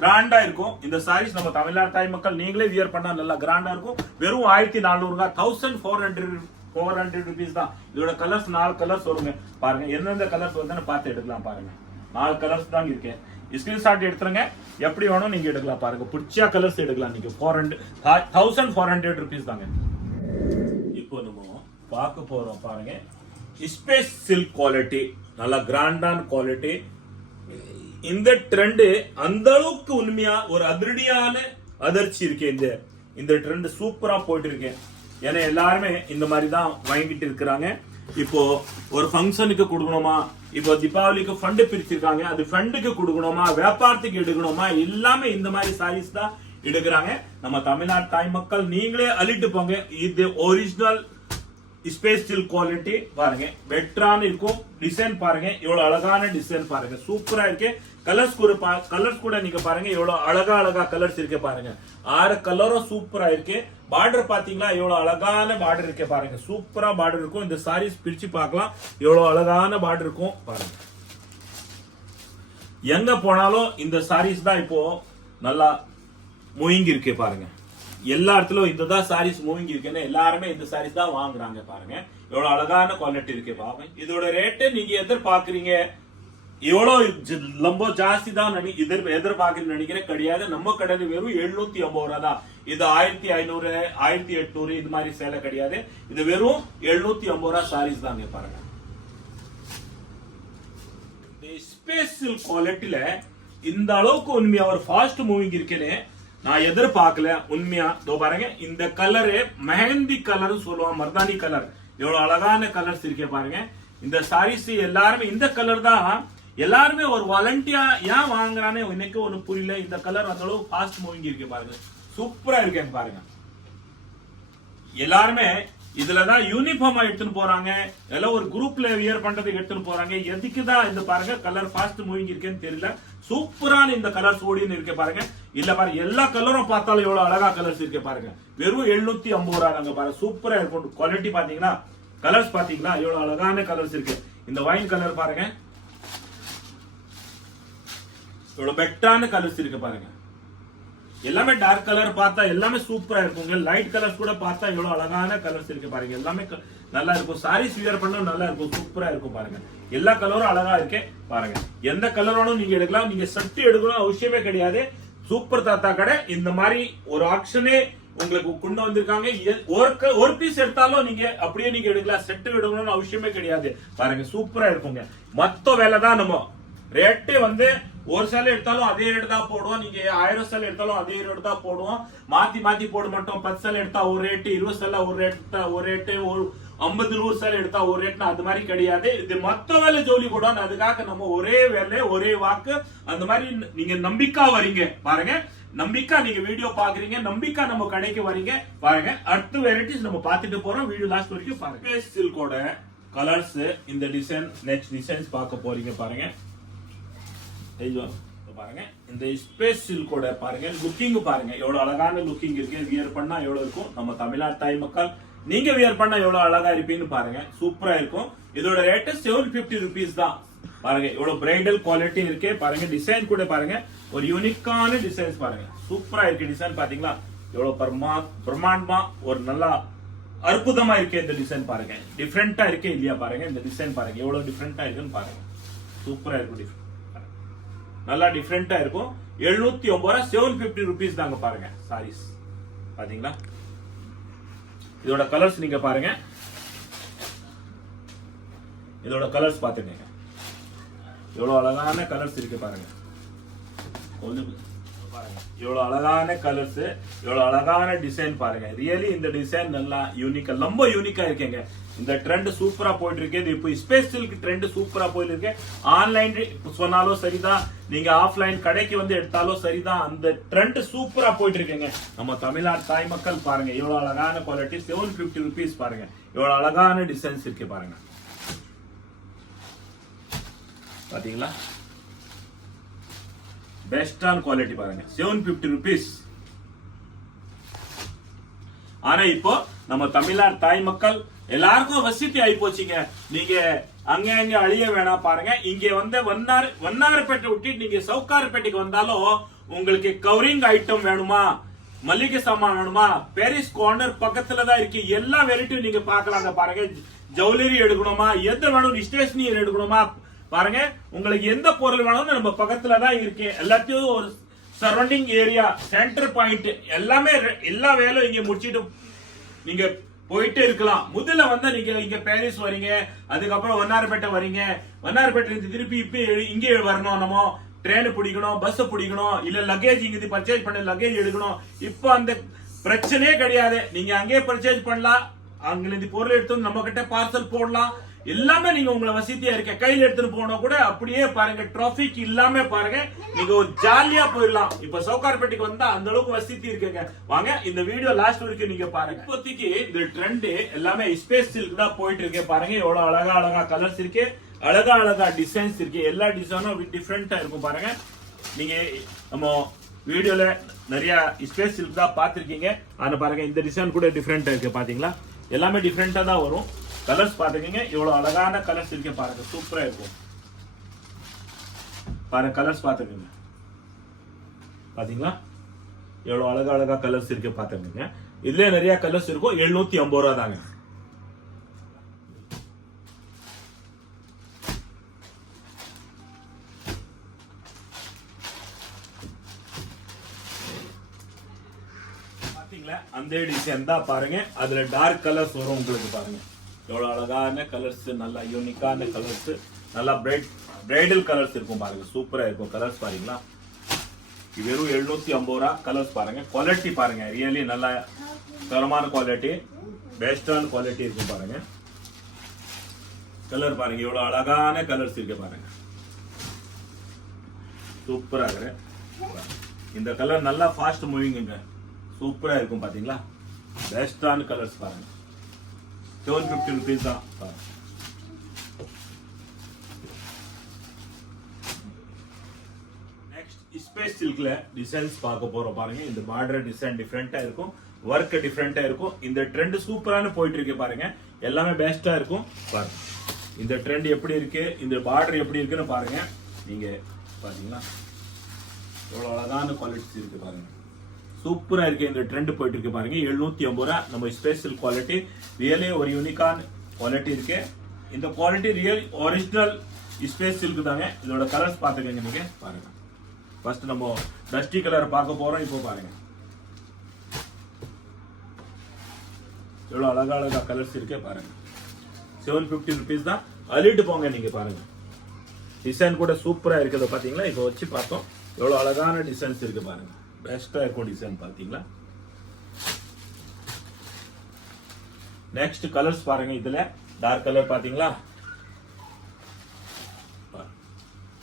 கிராண்டா இருக்கும் இந்த சாரீஸ். நம்ம தமிழ்நாடு தாய் மக்கள் நீங்களே வியர் பண்ணா நல்லா கிராண்டா இருக்கும். வெறும் 1400, 1400 rupees தான். இதோட கலர்ஸ் 4 கலர்ஸ் வருங்க பாருங்க. எந்தெந்த கலர்ஸ் வருதுன்னு பார்த்து எடுக்கலாம் பாருங்க. 4 கலர்ஸ் தான் இருக்கு. ஸ்கிரீன்ஷாட் எடுத்துருங்க. எப்படி வேணும் நீங்க எடுக்கலாம் பாருங்க. பிடிச்ச கலர்ஸ் எடுக்கலாம் நீங்க. 1400 rupees தாங்க. இப்போ நம்ம பார்க்க போறோம் பாருங்க. ஸ்பேஸ் சில்க் குவாலிட்டி, நல்ல கிராண்டான குவாலிட்டி. இந்த ட்ரெண்ட் அந்த அளவுக்கு உண்மையா ஒரு அதிரடியான அதிர்ச்சி இருக்கு. இந்த ட்ரெண்ட் சூப்பரா போயிட்டு இருக்கு. ஏன்னா எல்லாருமே இந்த மாதிரி தான் வாங்கிட்டு இருக்கிறாங்க. இப்போ ஒரு ஃபங்க்ஷனுக்கு கொடுக்கணுமா, இப்போ தீபாவளிக்கு ஃபண்ட் பிரிச்சிருக்காங்க, அது ஃபண்டுக்கு கொடுக்கணுமா, வியாபாரத்துக்கு எடுக்கணுமா, எல்லாமே இந்த மாதிரி சாரீஸ் தான் எடுக்கிறாங்க. நம்ம தமிழ்நாடு தாய் மக்கள் நீங்களே அள்ளிட்டு போங்க. இது ஒரிஜினல் ஸ்பேஸ் சில்க் குவாலிட்டி பாருங்க. பெட்டரான இருக்கும். டிசைன் பாருங்க, எவ்வளவு அழகான டிசைன் பாருங்க. சூப்பரா இருக்கு. கலர்ஸ் கூட நீங்க பாருங்க, எவ்வளவு அழகா கலர்ஸ் இருக்கு பாருங்க. 6 கலரும் சூப்பரா இருக்கு. பார்டர் பாத்தீங்களா எவ்வளவு அழகான பார்டர் இருக்கு பாருங்க. சூப்பரா பார்டர் இருக்கும். இந்த சாரீஸ் பிரிச்சு பார்க்கலாம், எவ்வளவு அழகான பார்டர் இருக்கும் பாருங்க. எங்க போனாலும் இந்த சாரீஸ் தான் இப்போ நல்லா மூவிங் இருக்கு பாருங்க. எல்லா இடத்துலயும் இதுதான் சாரீஸ் மூவிங் இருக்குன்னு எல்லாருமே இந்த சாரீஸ் தான் வாங்குறாங்க பாருங்க. எவ்வளவு அழகான குவாலிட்டி இருக்கு பாருங்க. இதோட ரேட்டு நீங்க எதிர்பார்க்கறீங்க எவ்வளவு ரொம்ப ஜாஸ்தி தான் எதிர்பார்க்கறீங்கன்னு நினைக்கிறேன். கிடையாது. நம்ம கடையில் வெறும் 750 ரூபா தான். இது 1500, 1800 இது மாதிரி சேலை கிடையாது. இது வெறும் 750 ரூபா சாரீஸ் தாங்க பாருங்க. ஸ்பேஸ் சில்க் குவாலிட்டில இந்த அளவுக்கு உண்மையா ஒரு ஃபாஸ்ட் மூவிங் இருக்குன்னு நான் எதிர்பார்க்கல உண்மையா. பாருங்க இந்த கலரு மெஹந்தி கலர் சொல்லுவாங்க, மர்தானி கலர். எவ்வளவு அழகான கலர்ஸ் இருக்கே பாருங்க. இந்த சாரீஸ் எல்லாருமே இந்த கலர் தான் எல்லாருமே ஒரு வாலண்டியா ஏன் வாங்குறானே இன்னைக்கு ஒண்ணு புரியல. இந்த கலர் அந்த அளவு ஃபாஸ்ட் மூவிங் இருக்கு பாருங்க, சூப்பரா இருக்கேன் பாருங்க. எல்லாருமே இதுலதான் யூனிஃபார்மா எடுத்துன்னு போறாங்க, எல்லாம் ஒரு குரூப்ல வியர் பண்றதுக்கு எடுத்துன்னு போறாங்க. எதுக்குதான் இந்த பாருங்க கலர் ஃபாஸ்ட் மூவிங் இருக்கேன்னு தெரியல. சூப்பரான இந்த கலர்ஸ் ஓடின்னு இருக்க பாருங்க. இல்ல பாருங்க எல்லா கலரும் பார்த்தாலும் எவ்வளவு அழகா கலர்ஸ் இருக்க பாருங்க. வெறும் 750 ரூபாய் பாருங்க, சூப்பரா இருக்கும். குவாலிட்டி பாத்தீங்கன்னா, கலர்ஸ் பாத்தீங்கன்னா எவ்வளவு அழகான கலர்ஸ் இருக்கு. இந்த வைன் கலர் பாருங்க, எவ்வளவு பெட்டான கலர்ஸ் இருக்கு பாருங்க. எல்லாமே டார்க் கலர் பார்த்தா எல்லாமே சூப்பரா இருக்கும். லைட் கலர்ஸ் கூட பார்த்தா எவ்வளவு அழகான கலர்ஸ் இருக்கு பாருங்க. எல்லாமே நல்லா இருக்கும். சாரீஸ் வியர் பண்ண நல்லா இருக்கும், சூப்பரா இருக்கும் பாருங்க. எல்லா கலரும் அழகா இருக்கு பாருங்க. எந்த கலரோனும் நீங்க எடுக்கலாம். நீங்க சட்டு எடுக்கணும் அவசியமே கிடையாது. சூப்பர் தாத்தா கடை இந்த மாதிரி ஒரு ஆக்ஷனே உங்களுக்கு கொண்டு வந்திருக்காங்க. ஒரு பீஸ் எடுத்தாலும் நீங்க அப்படியே நீங்க எடுக்கலாம். செட்டு எடுக்கணும்னு அவசியமே கிடையாது பாருங்க, சூப்பரா இருக்குங்க. மொத்த வேலை தான். நம்ம ரேட்டு வந்து ஒரு சேலை எடுத்தாலும் அதே ரேட் தான் போடுவோம். நீங்க 1000 சேலை எடுத்தாலும் அதே ரேட் தான் போடுவோம். மாத்தி மாத்தி போட மாட்டோம். 10 சேலை எடுத்தா ஒரு ரேட்டு, 20 சேலை ஒரு ரேட்டு, ஒரு 50-100 சேலை எடுத்தா ஒரு ரேட்னா அது மாதிரி கிடையாது. இது மொத்த வேலை ஜோலி கூட. அதுக்காக நம்ம ஒரே வேலை ஒரே வாக்கு அந்த மாதிரி நீங்க நம்பிக்கா வரீங்க பாருங்க. நம்பிக்கா நீங்க வீடியோ பாக்குறீங்க, நம்பிக்கா நம்ம கடைக்கு வரீங்க பாருங்க. அடுத்த வெரைட்டிஸ் நம்ம பாத்துட்டு போறோம். வீடியோ லாஸ்ட் வரைக்கும் பாருங்க. சில்கோட கலர்ஸ், இந்த டிசைன், நெக்ஸ்ட் டிசைன்ஸ் பார்க்க போறீங்க பாருங்க. பாருங்க இந்த ஸ்பேஸ் சில்கோட பாருங்க, லுக்கிங் பாருங்க எவ்வளவு அழகான லுக்கிங் இருக்கு. வியர் பண்ணா எவ்வளவு இருக்கும். நம்ம தமிழ்நாடு தாய் மக்கள் நீங்க வியர் பண்ணா எவ்வளவு அழகா இருப்பீங்கன்னு பாருங்க, சூப்பரா இருக்கும். இதோட ரேட் 750 rupees தான் பாருங்க. எவ்வளவு பிரைடல் குவாலிட்டி இருக்கு பாருங்க. டிசைன் கூட பாருங்க, ஒரு யூனிக்கான டிசைன்ஸ் பாருங்க, சூப்பரா இருக்கு. டிசைன் பாத்தீங்களா எவ்வளவு பிரம்மாண்டமா ஒரு நல்லா அற்புதமா இருக்கு. இந்த டிசைன் பாருங்க, டிஃபரெண்டா இருக்கு இல்லையா பாருங்க. இந்த டிசைன் பாருங்க எவ்வளவு டிஃபரெண்டா இருக்குன்னு பாருங்க, சூப்பரா இருக்கும். நல்லா டிஃபரெண்டா இருக்கும். 750 ரூபாய், 750 rupees தாங்க பாருங்க சாரீஸ். பாத்தீங்களா இதோட கலர்ஸ் நீங்க பாருங்க. இதோட கலர்ஸ் பாத்துக்கங்க எவ்வளவு அழகான கலர்ஸ் இருக்கு பாருங்க. பாருங்க எவ்வளவு அழகான கலர்ஸ், எவ்வளவு அழகான டிசைன் பாருங்க. ரியலி இந்த டிசைன் நல்லா யூனிக்கா, ரொம்ப யூனிக்கா இருக்கேங்க. இந்த ட்ரெண்ட் சூப்பரா போயிட்டு இருக்கு. இப்போ ஸ்பேஸ் சில்க் ட்ரெண்ட் சூப்பரா போயிட்டு இருக்கு. ஆன்லைன் சொன்னாலும் சரிதான், நீங்க ஆஃப்லைன் கடைக்கு வந்து எடுத்தாலும் சரிதான். அந்த ட்ரெண்ட் சூப்பரா போயிட்டு இருக்குங்க. நம்ம தமிழ்நாடு தாய் மக்கள் பாருங்க எவ்வளவு அழகான குவாலிட்டி. 750 rupees பாருங்க, எவ்வளவு அழகான டிசைன்ஸ் இருக்கு பாருங்க. பாத்தீங்களா பெஸ்டான குவாலிட்டி பாருங்க, 750 rupees. ஆனா இப்போ நம்ம தமிழ்நாடு தாய் மக்கள் எல்லாருக்கும் வசதி ஆகி போச்சுங்க. நீங்க அங்க அழிய வேணாம் பாருங்க. இங்க வந்து வண்ணாரப்பேட்டை விட்டு நீங்க சவுக்காரப்பேட்டைக்கு வந்தாலும் உங்களுக்கு கவரிங் ஐட்டம் வேணுமா, மல்லிகை சாமான் வேணுமா, பாரிஸ் கார்னர் பக்கத்துல தான் இருக்கு. எல்லா வெரைட்டியும் நீங்க பாக்கலாங்க பாருங்க. ஜவுளரி எடுக்கணுமா, எந்த வேணும், ஸ்டேஷனரி எடுக்கணுமா பாருங்க. உங்களுக்கு எந்த பொருள் வேணும் நம்ம பக்கத்துல தான் இருக்கு. எல்லாத்தையும் ஒரு சரௌண்டிங் ஏரியா, சென்டர் பாயிண்ட் எல்லாமே, எல்லா வேலையும் இங்க முடிச்சிட்டு நீங்க போயிட்டே இருக்கலாம். முதல்ல வந்து நீங்க இங்க பாரிஸ் வரீங்க, அதுக்கப்புறம் வண்ணாரப்பேட்டை வரீங்க. வண்ணாரப்பேட்டை திருப்பி இப்ப இங்கே வரணும். நம்ம ட்ரெயின் பிடிக்கணும், பஸ் பிடிக்கணும், இல்ல லக்கேஜ் இங்க பர்ச்சேஸ் பண்ண லக்கேஜ் எடுக்கணும். இப்போ அந்த பிரச்சனையே கிடையாது. நீங்க அங்கே பர்ச்சேஸ் பண்ணலாம். அங்கிருந்து பொருள் எடுத்து நம்ம கிட்ட பார்சல் போடலாம். எல்லாமே நீங்க உங்களை வசதியா இருக்க கையில எடுத்துட்டு போனா கூட அப்படியே பாருங்க. டிராபிக் இல்லாம பாருங்க, நீங்க ஒரு ஜாலியா போயிடலாம். இப்ப சவுக்கார்பேட்டைக்கு வந்தா அந்த அளவுக்கு வசதி இருக்குங்க. வாங்க இந்த வீடியோ லாஸ்ட் வரைக்கும் நீங்க பாருங்க. இப்போதைக்கு இந்த ட்ரெண்ட் எல்லாமே ஸ்பேஸ் சில்க் தான் போயிட்டு இருக்கு பாருங்க. எவ்வளவு அழகா அழகா கலர்ஸ் இருக்கு, அழகா அழகா டிசைன்ஸ் இருக்கு. எல்லா டிசைனும் டிஃபரெண்டா இருக்கும் பாருங்க. நீங்க நம்ம வீடியோல நிறைய ஸ்பேஸ் சில்க் தான் பாத்திருக்கீங்க. ஆனா பாருங்க இந்த டிசைன் கூட டிஃபரெண்டா இருக்கு. பாத்தீங்களா எல்லாமே டிஃபரெண்டா தான் வரும். கலர்ஸ் பாத்துக்கீங்க எவ்வளவு அழகான கலர்ஸ் இருக்கு பாருங்க, சூப்பரா இருக்கும் பாருங்க. கலர்ஸ் பாத்துக்கீங்க பாத்தீங்களா எவ்வளவு அழகா அழகா கலர்ஸ் இருக்கு பாத்துக்கீங்க. இதுல நிறைய கலர்ஸ் இருக்கும். 750 ரூபாய் தாங்க. பாத்தீங்களா அந்த டிசைன் தான் பாருங்க. அதுல டார்க் கலர்ஸ் வரும் உங்களுக்கு பாருங்க. எவ்வளவு அழகான கலர்ஸ், நல்லா யூனிக்கான கலர்ஸ், நல்லா பிரைடல் கலர்ஸ் இருக்கும் பாருங்க. சூப்பரா இருக்கும் கலர்ஸ் பாருங்களா. வெறும் 750 ரூபாய். கலர்ஸ் பாருங்க, குவாலிட்டி பாருங்க. ரியலி நல்லா தரமான குவாலிட்டி, பெஸ்டான குவாலிட்டி இருக்கும் பாருங்க. கலர் பாருங்க எவ்வளவு அழகான கலர்ஸ் இருக்கு பாருங்க. சூப்பரா இருக்கு. இந்த கலர் நல்லா ஃபாஸ்ட் மூவிங்க, சூப்பரா இருக்கும் பாத்தீங்களா. பெஸ்டான கலர்ஸ் பாருங்க. 750 rupees தான் பாருங்க. ஸ்பேஸ் சில்க்ல டிசைன்ஸ் பார்க்க போறோம் பாருங்க. இந்த பார்டர் டிசைன் டிஃபரெண்டா இருக்கும், ஒர்க் டிஃபரெண்டா இருக்கும். இந்த ட்ரெண்ட் சூப்பரான போயிட்டு இருக்கு பாருங்க, எல்லாமே பெஸ்டா இருக்கும் பாருங்க. இந்த ட்ரெண்ட் எப்படி இருக்கு, இந்த பார்டர் எப்படி இருக்குன்னு பாருங்க. நீங்க பாத்தீங்களா எவ்வளவு அழகான குவாலிட்டிஸ் இருக்கு பாருங்க, சூப்பரா இருக்கு. இந்த ட்ரெண்ட் போயிட்டு இருக்கு பாருங்க. 750 ரூபா நம்ம ஸ்பெஷல் குவாலிட்டி, ரியலி ஒரு யூனிக்கான குவாலிட்டி இருக்கு. இந்த quality real original space silk தாங்க. இதோட கலர்ஸ் பாத்துக்கங்க நீங்க பாருங்க. ஃபர்ஸ்ட் நம்ம டஸ்டி கலர் பார்க்க போறோம். இப்போ பாருங்க எவ்வளவு அழகா கலர்ஸ் இருக்கே பாருங்க. 750 rupees தான். அள்ளிட்டு போங்க நீங்க பாருங்க. டிசைன் கூட சூப்பரா இருக்குது பாத்தீங்களா. இப்போ வச்சு பார்த்தோம் எவ்வளவு அழகான டிசைன்ஸ் இருக்கு பாருங்க, பெஸ்டா இருக்கும் டிசைன் பாத்தீங்களா. நெக்ஸ்ட் கலர்ஸ் பாருங்க. இதுல டார்க் கலர் பாத்தீங்களா,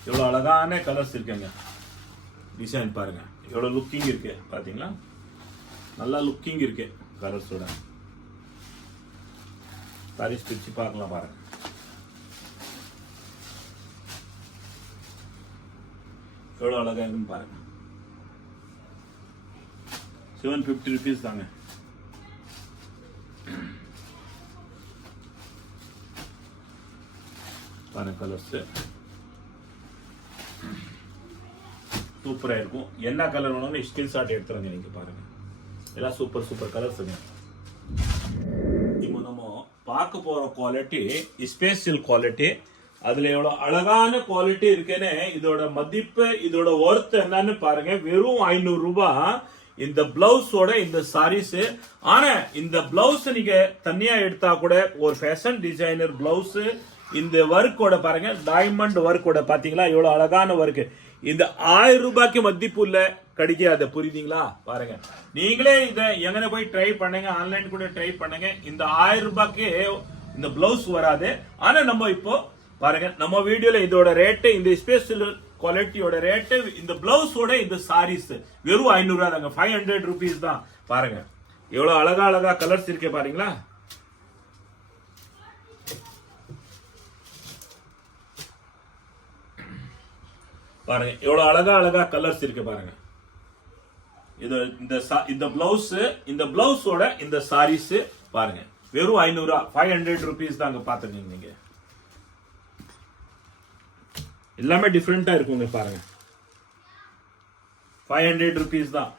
எவ்வளவு அழகான கலர்ஸ் இருக்குங்க. டிசைன் பாருங்க எவ்வளவு லுக்கிங் இருக்கு பாத்தீங்களா, நல்லா லுக்கிங் இருக்கு கலர்ஸோட. சாரீஸ் பிரிச்சு பார்க்கலாம் பாருங்க. எவ்வளவு அழகா இருக்குன்னு பாருங்க. 750 rupees தாங்க. பாருங்க கலர்ஸ் சூப்பரா இருக்கும். என்ன கலர் வேணாலும் ஸ்கிரீன்ஷாட் எடுத்துருங்க நீங்க பாருங்க. எல்லாம் சூப்பர் சூப்பர் கலர்ஸ். இப்போ நம்ம பார்க்க போற குவாலிட்டி ஸ்பெஷல் குவாலிட்டி. அதுல எவ்வளவு அழகான குவாலிட்டி இருக்குன்னு, இதோட மதிப்பு, இதோட ஒர்த் என்னன்னு பாருங்க. வெறும் 500 ரூபாய் இந்த பிளவுஸோட இந்த சாரீஸ். ஆனா இந்த பிளவுஸ் நீங்க தனியா எடுத்தா கூட ஒரு ஃபேஷன் டிசைனர் பிளவுஸ். இந்த ஒர்க்கோட பாருங்க, டைமண்ட் ஒர்க்கோட பாத்தீங்களா எவ்வளவு அழகான ஒர்க். இந்த 1000 ரூபாய்க்கு மதிப்பு இல்ல கிடைக்காது, புரியுதுங்களா. பாருங்க நீங்களே இதை எங்கன போய் ட்ரை பண்ணுங்க, ஆன்லைன் கூட ட்ரை பண்ணுங்க. இந்த 1000 ரூபாய்க்கு இந்த பிளவுஸ் வராது. ஆனா நம்ம இப்போ பாருங்க நம்ம வீடியோல இதோட ரேட்டு, இந்த ஸ்பெஷல் குவாலிட்டியோட ரேட்டு, இந்த பிளவுஸோட இந்த சாரீஸ் வெறும் 500 ரூபாய் தாங்க. 500 rupees தான். பாருங்க எவ்வளவு அழகா கலர்ஸ் இருக்கே பாருங்களா. பாருங்க எவ்வளவு அழகா கலர்ஸ் இருக்கு பாருங்க. இது இந்த பிளவுஸ், இந்த பிளவுஸோட இந்த சாரீஸ் பாருங்க வெறும் 500 ரூபாய், 500 rupees தாங்க. பாத்துக்கீங்க நீங்க, எல்லாமே டிஃபரெண்டா இருக்குங்க பாருங்க. 500 rupees தான்,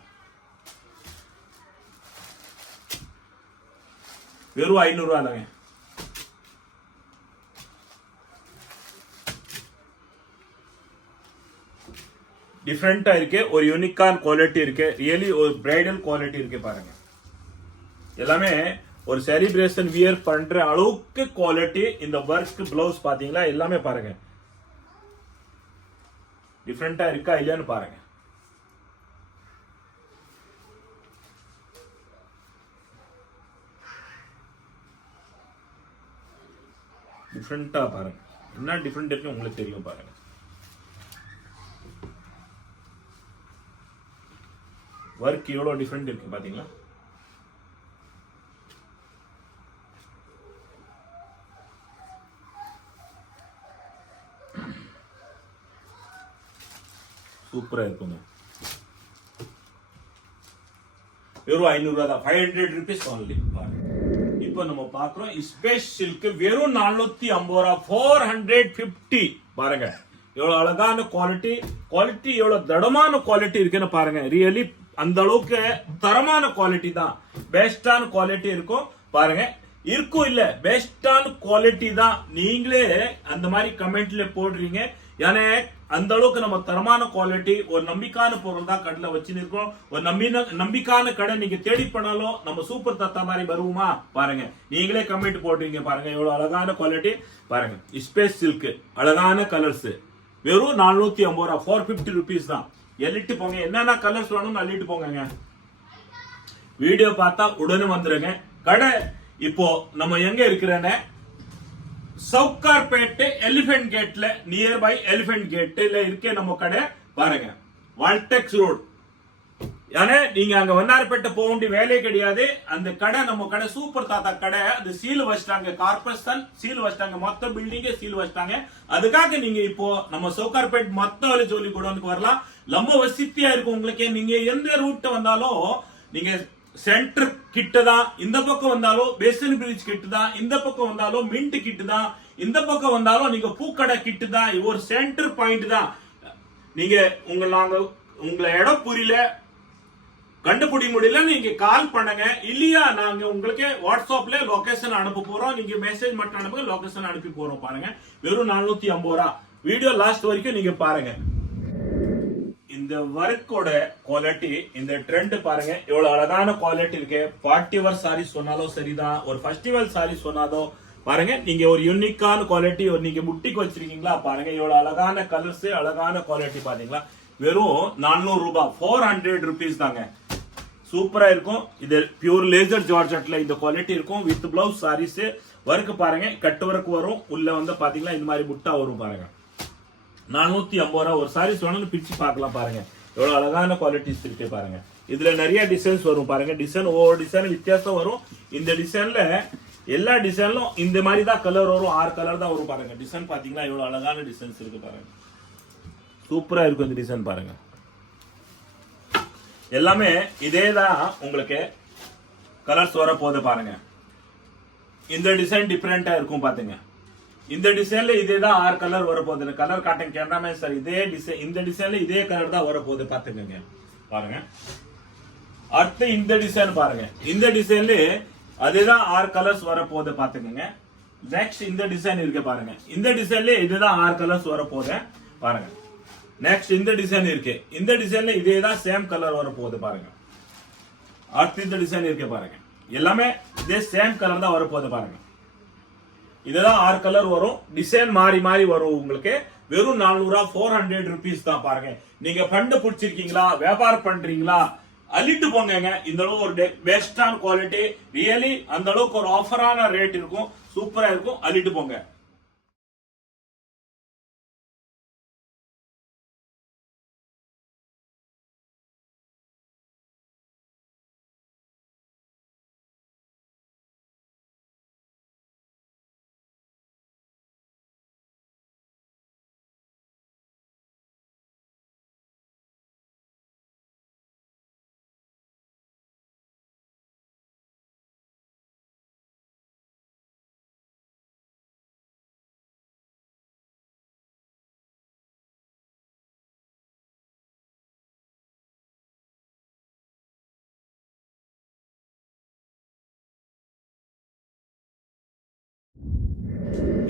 வெறும் 500 ரூபாய் தாங்க. டிஃபரெண்டா இருக்கு, ஒரு யூனிக்கான குவாலிட்டி இருக்கு, ரியலி ஒரு பிரைடல் குவாலிட்டி இருக்கு பாருங்க. எல்லாமே ஒரு செலிப்ரேஷன் வியர் பண்ற அளவுக்கு குவாலிட்டி. இந்த ஒர்க் பிளவுஸ் பாத்தீங்களா, எல்லாமே பாருங்க டிஃபரெண்டா இருக்கா இல்லையான்னு பாருங்க. டிஃபரெண்டா பாருங்க, என்ன டிஃபரெண்ட் இருக்கு உங்களுக்கு தெரியும் பாருங்க. ஒர்க் எவ்வளவு டிஃபரெண்ட் இருக்கு பாத்தீங்களா. சூப்பரா இருக்குங்க. வெறும் 500 ரூபாய் தான், 500 rupees only. இப்போ நம்ம பாக்குறோம் ஸ்பேஸ் சில்க் வெறும் 450 ரூபாய், 450. பாருங்க எவ்வளவு அழகான குவாலிட்டி, குவாலிட்டி எவ்வளவு தடமான குவாலிட்டி இருக்குன்னு பாருங்க. ரியலி அந்த அளவுக்கு தரமான குவாலிட்டி தான், பெஸ்டான குவாலிட்டி இருக்கும் பாருங்க. இருக்கும் இல்ல, பெஸ்டான குவாலிட்டி தான். நீங்களே அந்த மாதிரி கமெண்ட்ல போடுறீங்க. ஏன்னா அந்த அளவுக்கு நம்ம தரமான குவாலிட்டி, ஒரு நம்பிக்கையான பொருள் தான் கடையில வச்சுருக்கோம். ஒரு நம்பிக்கையான கடை நீங்க தேடி பண்ணாலும் நம்ம சூப்பர் தத்தா மாதிரி வருவோமா பாருங்க. நீங்களே கமெண்ட் போடுறீங்க பாருங்க, எவ்வளவு அழகான குவாலிட்டி பாருங்க. ஸ்பேஸ் சில்க் அழகான கலர்ஸ் வெறும் 450 ரூபாய், 450 rupees தான். எல்லிட்டு போங்க, என்னென்ன கலர்ஸ் வேணும் அள்ளிட்டு போங்க. வீடியோ பார்த்தா உடனே வந்துருங்க. கடை இப்போ நம்ம எங்க இருக்கிறேன்னு, சவுகார்பேட்டை எலிபென்ட் கேட்ல, நியர்பை எலிபென்ட் கேட்ல இருக்கே நம்ம கடை. பாருங்க வால்டெக்ஸ் ரோட். ஏன்னா நீங்க அங்க வண்ணாரப்பேட்டை போக வேண்டிய வேலையே கிடையாது. அந்த கடை நம்ம கடை சூப்பர் தாத்தா கடை. அது சீல் வச்சிட்டாங்க, கார்பரேஷன் சீல் வச்சிட்டாங்க, மொத்த பில்டிங்கே சீல் வச்சிட்டாங்க. அதுக்காக நீங்க இப்போ நம்ம சவுகார்பேட் மொத்த வேலை ஜோலி கூடனுக்கு வரலாம். ரொம்ப வசதியா இருக்கும் உங்களுக்கு. நீங்க எந்த ரூட் வந்தாலும் நீங்க சென்டர் கிட்ட தான், இந்த பக்கம் வந்தாலும் பேசன் பிரிட்ஜ் கிட்ட தான், இந்த பக்கம் வந்தாலும் மின்ட் கிட்ட தான், இந்த பக்கம் வந்தாலும் நீங்க பூக்கடை கிட்ட தான். ஒரு சென்டர் பாயிண்ட் தான். நீங்க உங்களை இடம் புரியல, கண்டுபிடி முடியல, நீங்க கால் பண்ணுங்க. இல்லையா நாங்க உங்களுக்கு வாட்ஸ்அப்ல லொகேஷன் அனுப்ப போறோம். நீங்க மெசேஜ் மட்டும் அனுப்புங்க, லொகேஷன் அனுப்பி போறோம். பாருங்க வெறும் 450 ரூபா. வீடியோ லாஸ்ட் வரைக்கும் நீங்க பாருங்க. இந்த ஒர்க்கோட குவாலிட்டி, இந்த ட்ரெண்ட் பாருங்க எவ்வளவு அழகான குவாலிட்டி இருக்கு. பார்ட்டி வேர் சாரி சொன்னாலும் சரிதான், ஒரு ஃபெஸ்டிவல் சாரி சொன்னாலும் பாருங்க. நீங்க ஒரு யூனிக்கான குவாலிட்டி, ஒரு நீங்க புட்டிக்கு வச்சிருக்கீங்களா பாருங்க எவ்வளவு அழகான கலர்ஸ், அழகான குவாலிட்டி பாத்தீங்களா. வெறும் 400 ரூபாய், 400 rupees தாங்க. சூப்பரா இருக்கும். இது பியூர் லேசர் ஜார்ஜெட்ல இந்த குவாலிட்டி இருக்கும். வித் பிளவுஸ் சாரீஸ் ஒர்க் பாருங்க, கட் ஒர்க் வரும். உள்ள வந்து பாத்தீங்களா இந்த மாதிரி புட்டா வரும் பாருங்க. 450 ரூபாய். ஒரு சாரீஸ் வேணும்னு பிரிச்சு பார்க்கலாம் பாருங்க. எவ்வளவு அழகான குவாலிட்டிஸ் இருக்கு பாருங்க. இதுல நிறைய டிசைன்ஸ் வரும் பாருங்க. டிசைன் ஒவ்வொரு டிசைன் வித்தியாசம் வரும். இந்த டிசைன்ல எல்லா டிசைன்லும் இந்த மாதிரி தான் கலர் வரும். 6 கலர் தான் வரும் பாருங்க. டிசைன் பாத்தீங்களா எவ்வளவு அழகான டிசைன்ஸ் இருக்கு பாருங்க. சூப்பரா இருக்கும் இந்த டிசைன் பாருங்க. எல்லாமே இதேதான் உங்களுக்கு கலர்ஸ் வர போது பாருங்க. இந்த டிசைன் டிஃபரெண்டா இருக்கும் பாத்துங்க. இந்த டிசைன்ல இதேதான் 6 கலர் வர போகுது. கலர் காட்டன் கேமராமேன் சார், இதே டிசைன், இந்த டிசைன்ல இதே கலர் தான் வர போகுது பாத்துக்கங்க பாருங்க. அடுத்து இந்த டிசைன் பாருங்க. இந்த டிசைன்ல அதேதான் 6 கலர்ஸ் வர போகுது பாத்துக்கங்க. நெக்ஸ்ட் இந்த டிசைன் இருக்கு பாருங்க. இந்த டிசைன்ல இதுதான் 6 கலர்ஸ் வர போகுது பாருங்க. நெக்ஸ்ட் இந்த டிசைன் இருக்கு. இந்த டிசைன்ல இதேதான் சேம் கலர் வர போகுது பாருங்க. அடுத்து இந்த டிசைன் இருக்கு பாருங்க. எல்லாமே இதே சேம் கலர் தான் வர போகுது பாருங்க. இதுதான் 6 கலர் வரும். டிசைன் மாறி மாறி வரும் உங்களுக்கு. வெறும் 400 ரூபாய், 400 rupees தான் பாருங்க. நீங்க ஃபண்ட் பிடிச்சிருக்கீங்களா, வியாபாரம் பண்றீங்களா, அள்ளிட்டு போங்க. இந்த அளவு ஒரு பெஸ்டான குவாலிட்டி, ரியலி அந்த அளவுக்கு ஒரு ஆஃபரான ரேட் இருக்கும். சூப்பரா இருக்கும், அள்ளிட்டு போங்க.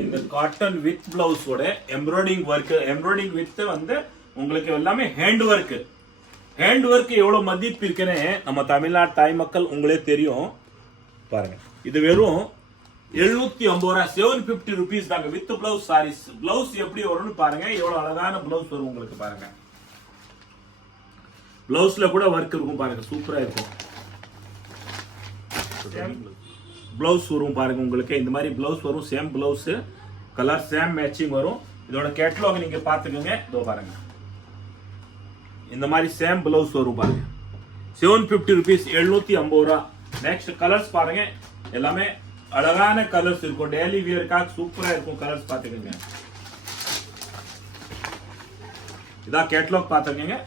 இந்த காட்டன் வித் பிளவுஸோட எம்ப்ராய்டிங் ஒர்க், எம்ப்ராய்டிங் வித் வந்து உங்களுக்கு எல்லாமே ஹேண்ட் ஒர்க். ஹேண்ட் ஒர்க் எவ்வளவு மதிப்பு இருக்குன்னு நம்ம தமிழ்நாடு தாய் மக்கள் உங்களே தெரியும் பாருங்க. இது வெறும் 750 ரூபாய், 750 rupees தாங்க வித் பிளவுஸ் சாரீஸ். பிளவுஸ் எப்படி வரும்னு பாருங்க. எவ்வளவு அழகான பிளவுஸ் வரும் உங்களுக்கு பாருங்க. பிளவுஸ்ல கூட ஒர்க் இருக்கும் பாருங்க. சூப்பரா இருக்கும். பிளவுஸ் வரும் பாருங்க உங்களுக்கு. இந்த மாதிரி பிளவுஸ் வரும். Same blouse colour same matching வரும். இதோட கேட்டலாக் நீங்க பாத்துக்கோங்க. இதோ பாருங்க இந்த மாதிரி சேம் பிளவுஸ் வரும் பாருங்க. 750 rupees, 750 ரூபாய். நெக்ஸ்ட் கலர்ஸ் பாருங்க. எல்லாமே அழகான கலர்ஸ் இருக்கும். டெய்லி வியர்க்காக சூப்பரா இருக்கும். கலர்ஸ் பாத்துக்கோங்க. இதான் கேட்டலாக் பாத்துக்கோங்க.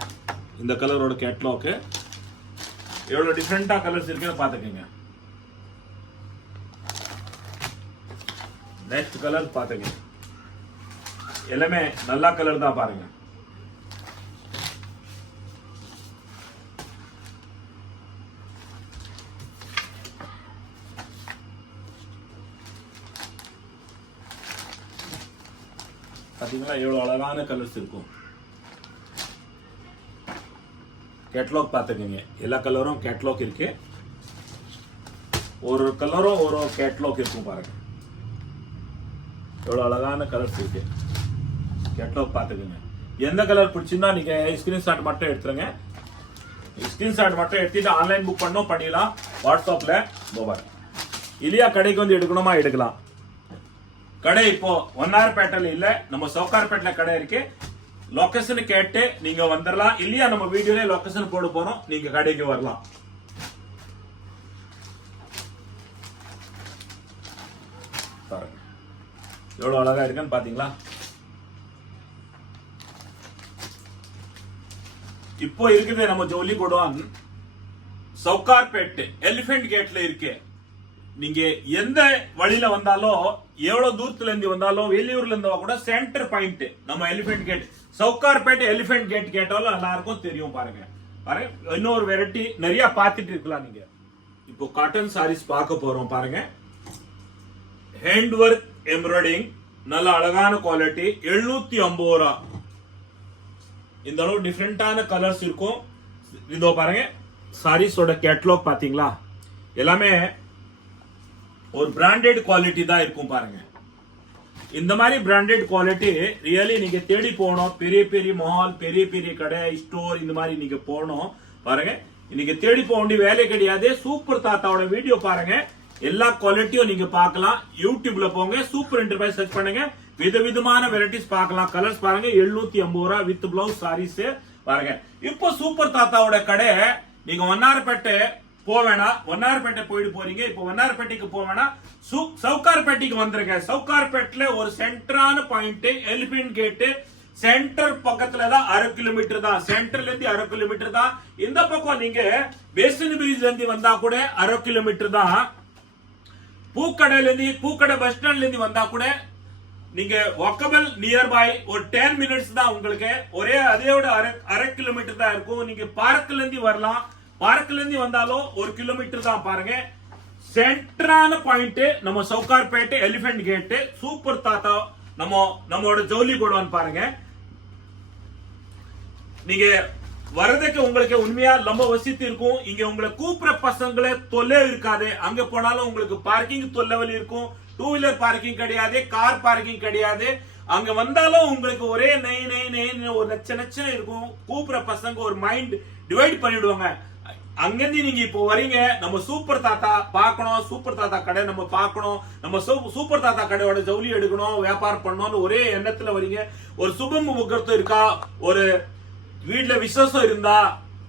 இந்த கலரோட கேட்டலாக் எவ்வளவு டிஃபரெண்டா கலர்ஸ் இருக்குன்னு பாத்துக்கோங்க. நெக்ஸ்ட் கலர் பாத்துங்க. எல்லாமே நல்ல கலர் தான் பாருங்க. பாத்தீங்களா எவ்வளவு அழகான கலர்ஸ் இருக்கும். கேட்டலாக் பாத்துக்கங்க. எல்லா கலரும் கேட்டலாக் இருக்கு. ஒரு கலரும் ஒரு கேட்டலாக் இருக்கும் பாருங்க. எவ்வளவு அழகான கலர்ஸ் இருக்கு. கேட்டலாக் பாத்துக்கங்க. எந்த கலர் பிடிச்சிருந்தா நீங்க ஸ்கிரீன்ஷாட் மட்டும் எடுத்துருங்க. ஸ்கிரீன்ஷாட் மட்டும் எடுத்துட்டு ஆன்லைன் புக் பண்ணோம் பண்ணிடலாம். வாட்ஸ்அப்ல மொபைல் இல்லையா கடைக்கு வந்து எடுக்கணுமா எடுக்கலாம். கடை இப்போ வண்ணாரப்பேட்டையில இல்ல, நம்ம சவுகார்பேட்ல கடை இருக்கு. லொகேஷன் கேட்டு நீங்க வந்துடலாம். இல்லையா நம்ம வீடியோல லொகேஷன் போட போறோம், நீங்க கடைக்கு வரலாம். பாருங்க எவ்வளவு அழகா இருக்குன்னு பாத்தீங்களா. இப்போ இருக்குது நம்ம ஜவுளி கோடவுன் சவுகார்பேட் எலிபென்ட் கேட்ல இருக்கு. நீங்க எந்த வழியில வந்தாலும், எவ்வளவு தூரத்துல இருந்து வந்தாலும், வெளியூர்ல இருந்தா கூட சென்டர் பாயிண்ட் நம்ம elephant gate Sowcarpet elephant gate கேட்டாலும் எல்லாருக்கும் தெரியும். பாருங்க பாருங்க இன்னொரு வெரைட்டி நிறைய பார்த்துட்டு இருக்கலாம். நீங்க இப்போ காட்டன் சாரீஸ் பார்க்க போறோம். பாருங்க ஹேண்ட் ஒர்க் எம்ப்ராய்டிங் நல்ல அழகான குவாலிட்டி 750 ரூபா. இந்த அளவு டிஃப்ரெண்டான கலர்ஸ் இருக்கும். இதோ பாருங்க சாரீஸோட கேட்டலாக் பாத்தீங்களா, எல்லாமே ஒரு பிராண்டட் குவாலிட்டி தான் இருக்கும். பாருங்க இந்த மாதிரி பிராண்டட் குவாலிட்டி ரியலி நீங்க தேடி போகணும். பெரிய பெரிய மால், பெரிய பெரிய கடை, ஸ்டோர் இந்த மாதிரி நீங்க போகணும். பாருங்க நீங்க தேடி போக வேண்டிய வேலை கிடையாது. சூப்பர் தாத்தாவோட வீடியோ பாருங்க, எல்லா குவாலிட்டியும் நீங்க பார்க்கலாம். யூடியூப்ல போங்க, சூப்பர் என்டர்பிரைஸ் சர்ச் பண்ணுங்க, விதவிதமான வெரைட்டிஸ் பார்க்கலாம். கலர்ஸ் பாருங்க 750 ரூபா வித் பிளவுஸ் சாரீஸ். பாருங்க இப்போ சூப்பர் தாத்தாவோட கடை நீங்க வண்ணாரப்பேட்டை போவேனா, வண்ணாரப்பேட்டை போயிட்டு போறீங்க. இப்போ வண்ணாரப்பேட்டைக்கு போவேனா, சவுகார்பேட்டைக்கு வந்துருங்க. சவுகார்பேட்ல ஒரு சென்டரான பாயிண்ட் எலிபென்ட் கேட் சென்டர் பக்கத்துல தான் 1/2 கிலோமீட்டர் தான். சென்டர்ல இருந்து 1/2 கிலோமீட்டர் தான். இந்த பக்கம் நீங்க வெஸ்டர்ன் பிரிட்ஜ்ல இருந்து வந்தா கூட 1/2 கிலோமீட்டர் தான். பூக்கடையில இருந்து, பூக்கடை பஸ் ஸ்டாண்ட்ல இருந்து வந்தா கூட நீங்க வாக்கபிள் நியர்பை ஒரு 10 மினிட்ஸ் தான் உங்களுக்கு. ஒரே அதையோட 1/2 கிலோமீட்டர் தான் இருக்கும். நீங்க பார்க்ல இருந்து வரலாம், பார்க்ல இருந்து வந்தாலும் 1 கிலோமீட்டர் தான். பாருங்க சென்டரான பாயிண்ட் நம்ம சவுகார்பேட் எலிபென்ட் கேட் சூப்பர் தாத்தா நம்மோட ஜவுளி கோடவுன். பாருங்க நீங்க வரதுக்கு உங்களுக்கு உண்மையா ரொம்ப வசதி இருக்கும். இங்க உங்களை கூப்பிட பசங்களே தொல்லை இருக்காது. அங்க போனாலும் உங்களுக்கு பார்க்கிங் தொல்லை இருக்கும். 2 வீலர் பார்க்கிங் கிடையாது, கார் பார்க்கிங் கிடையாது. அங்க வந்தாலும் உங்களுக்கு ஒரே நெய் நெய் நெய் ஒரு நச்ச இருக்கும். கூப்பிட பசங்க ஒரு மைண்ட் டிவைட் பண்ணிடுவாங்க. அங்கிருந்து நீங்க இப்போ வரீங்க, நம்ம சூப்பர் தாத்தா பார்க்கணும், சூப்பர் தாத்தா கடை நம்ம பார்க்கணும், நம்ம சூப்பர் தாத்தா கடையோட ஜவுளி எடுக்கணும், வியாபாரம் பண்ணணும்னு ஒரே எண்ணத்துல வரீங்க. ஒரு சுப முகூர்த்தம் இருக்கா, ஒரு வீட்டுல விசேஷம் இருந்தா,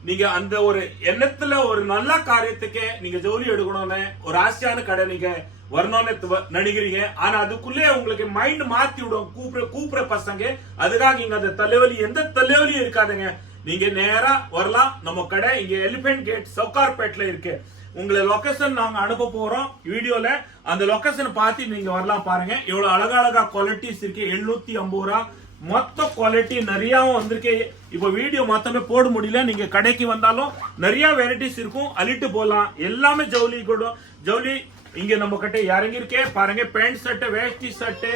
நீங்க அந்த ஒரு எண்ணத்துல ஒரு நல்ல காரியத்துக்கு நீங்க ஜவுளி எடுக்கணும்னு ஒரு ஆசையான கடை நீங்க வரணும்னு நினைக்கிறீங்க. ஆனா அதுக்குள்ளே உங்களுக்கு மைண்ட் மாத்தி விடும் கூப்பிட பசங்க. அதுக்காக இங்க அந்த தலைவலி, எந்த தலைவலியும் இருக்காதுங்க. நீங்க நேரா வரலாம். நம்ம கடை இங்க எலிபென்ட் கேட் சவுகார்பேட்ல இருக்கு. உங்களை லொகேஷன் நாங்க அனுப்ப போறோம் வீடியோல. அந்த லொகேஷன் பார்த்து நீங்க வரலாம். பாருங்க எவ்வளவு அழகழகா குவாலிட்டிஸ் இருக்கு. 750 ரூபா மொத்த குவாலிட்டி நிறையாவும் வந்திருக்கு. இப்ப வீடியோ மொத்தமே போட முடியல. நீங்க கடைக்கு வந்தாலும் நிறைய வெரைட்டிஸ் இருக்கும், அள்ளிட்டு போலாம். எல்லாமே ஜவுளி கூட ஜவுளி இங்க நம்ம கிட்ட இறங்கி இருக்கே. பாருங்க பேண்ட் ஷர்ட், வேஷ்டி ஷர்ட்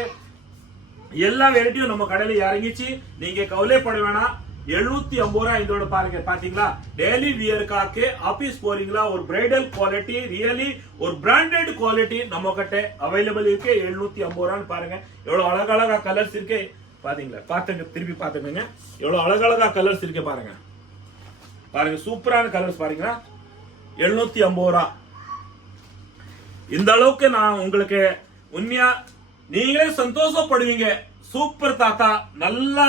எல்லா வெரைட்டியும் நம்ம கடையில இறங்கிச்சு. நீங்க கவலைப்பட வேணாம். 750 ரூபா இதோட. பாருங்க பாத்தீங்களா, டெய்லி வியர்க்காக்கு ஆபீஸ் போறீங்களா, ஒரு பிரைடல் குவாலிட்டி ரியலி ஒரு பிராண்டட் குவாலிட்டி நம்ம கிட்ட அவைலபிள் இருக்கு. 750 ரூபான்னு பாருங்க எவ்வளவு அழகழகா கலர்ஸ் இருக்கு. பாத்தீங்களா, பாத்துங்க, திருப்பி பாத்துக்கங்க எவ்வளவு அழகழகா கலர்ஸ் இருக்கு. பாருங்க பாருங்க சூப்பரான கலர்ஸ். பாருங்களா 750 ரூபா. இந்த அளவுக்கு நான் உங்களுக்கு உண்மையா நீங்களே சந்தோஷப்படுவீங்க. சூப்பர் தாத்தா நல்லா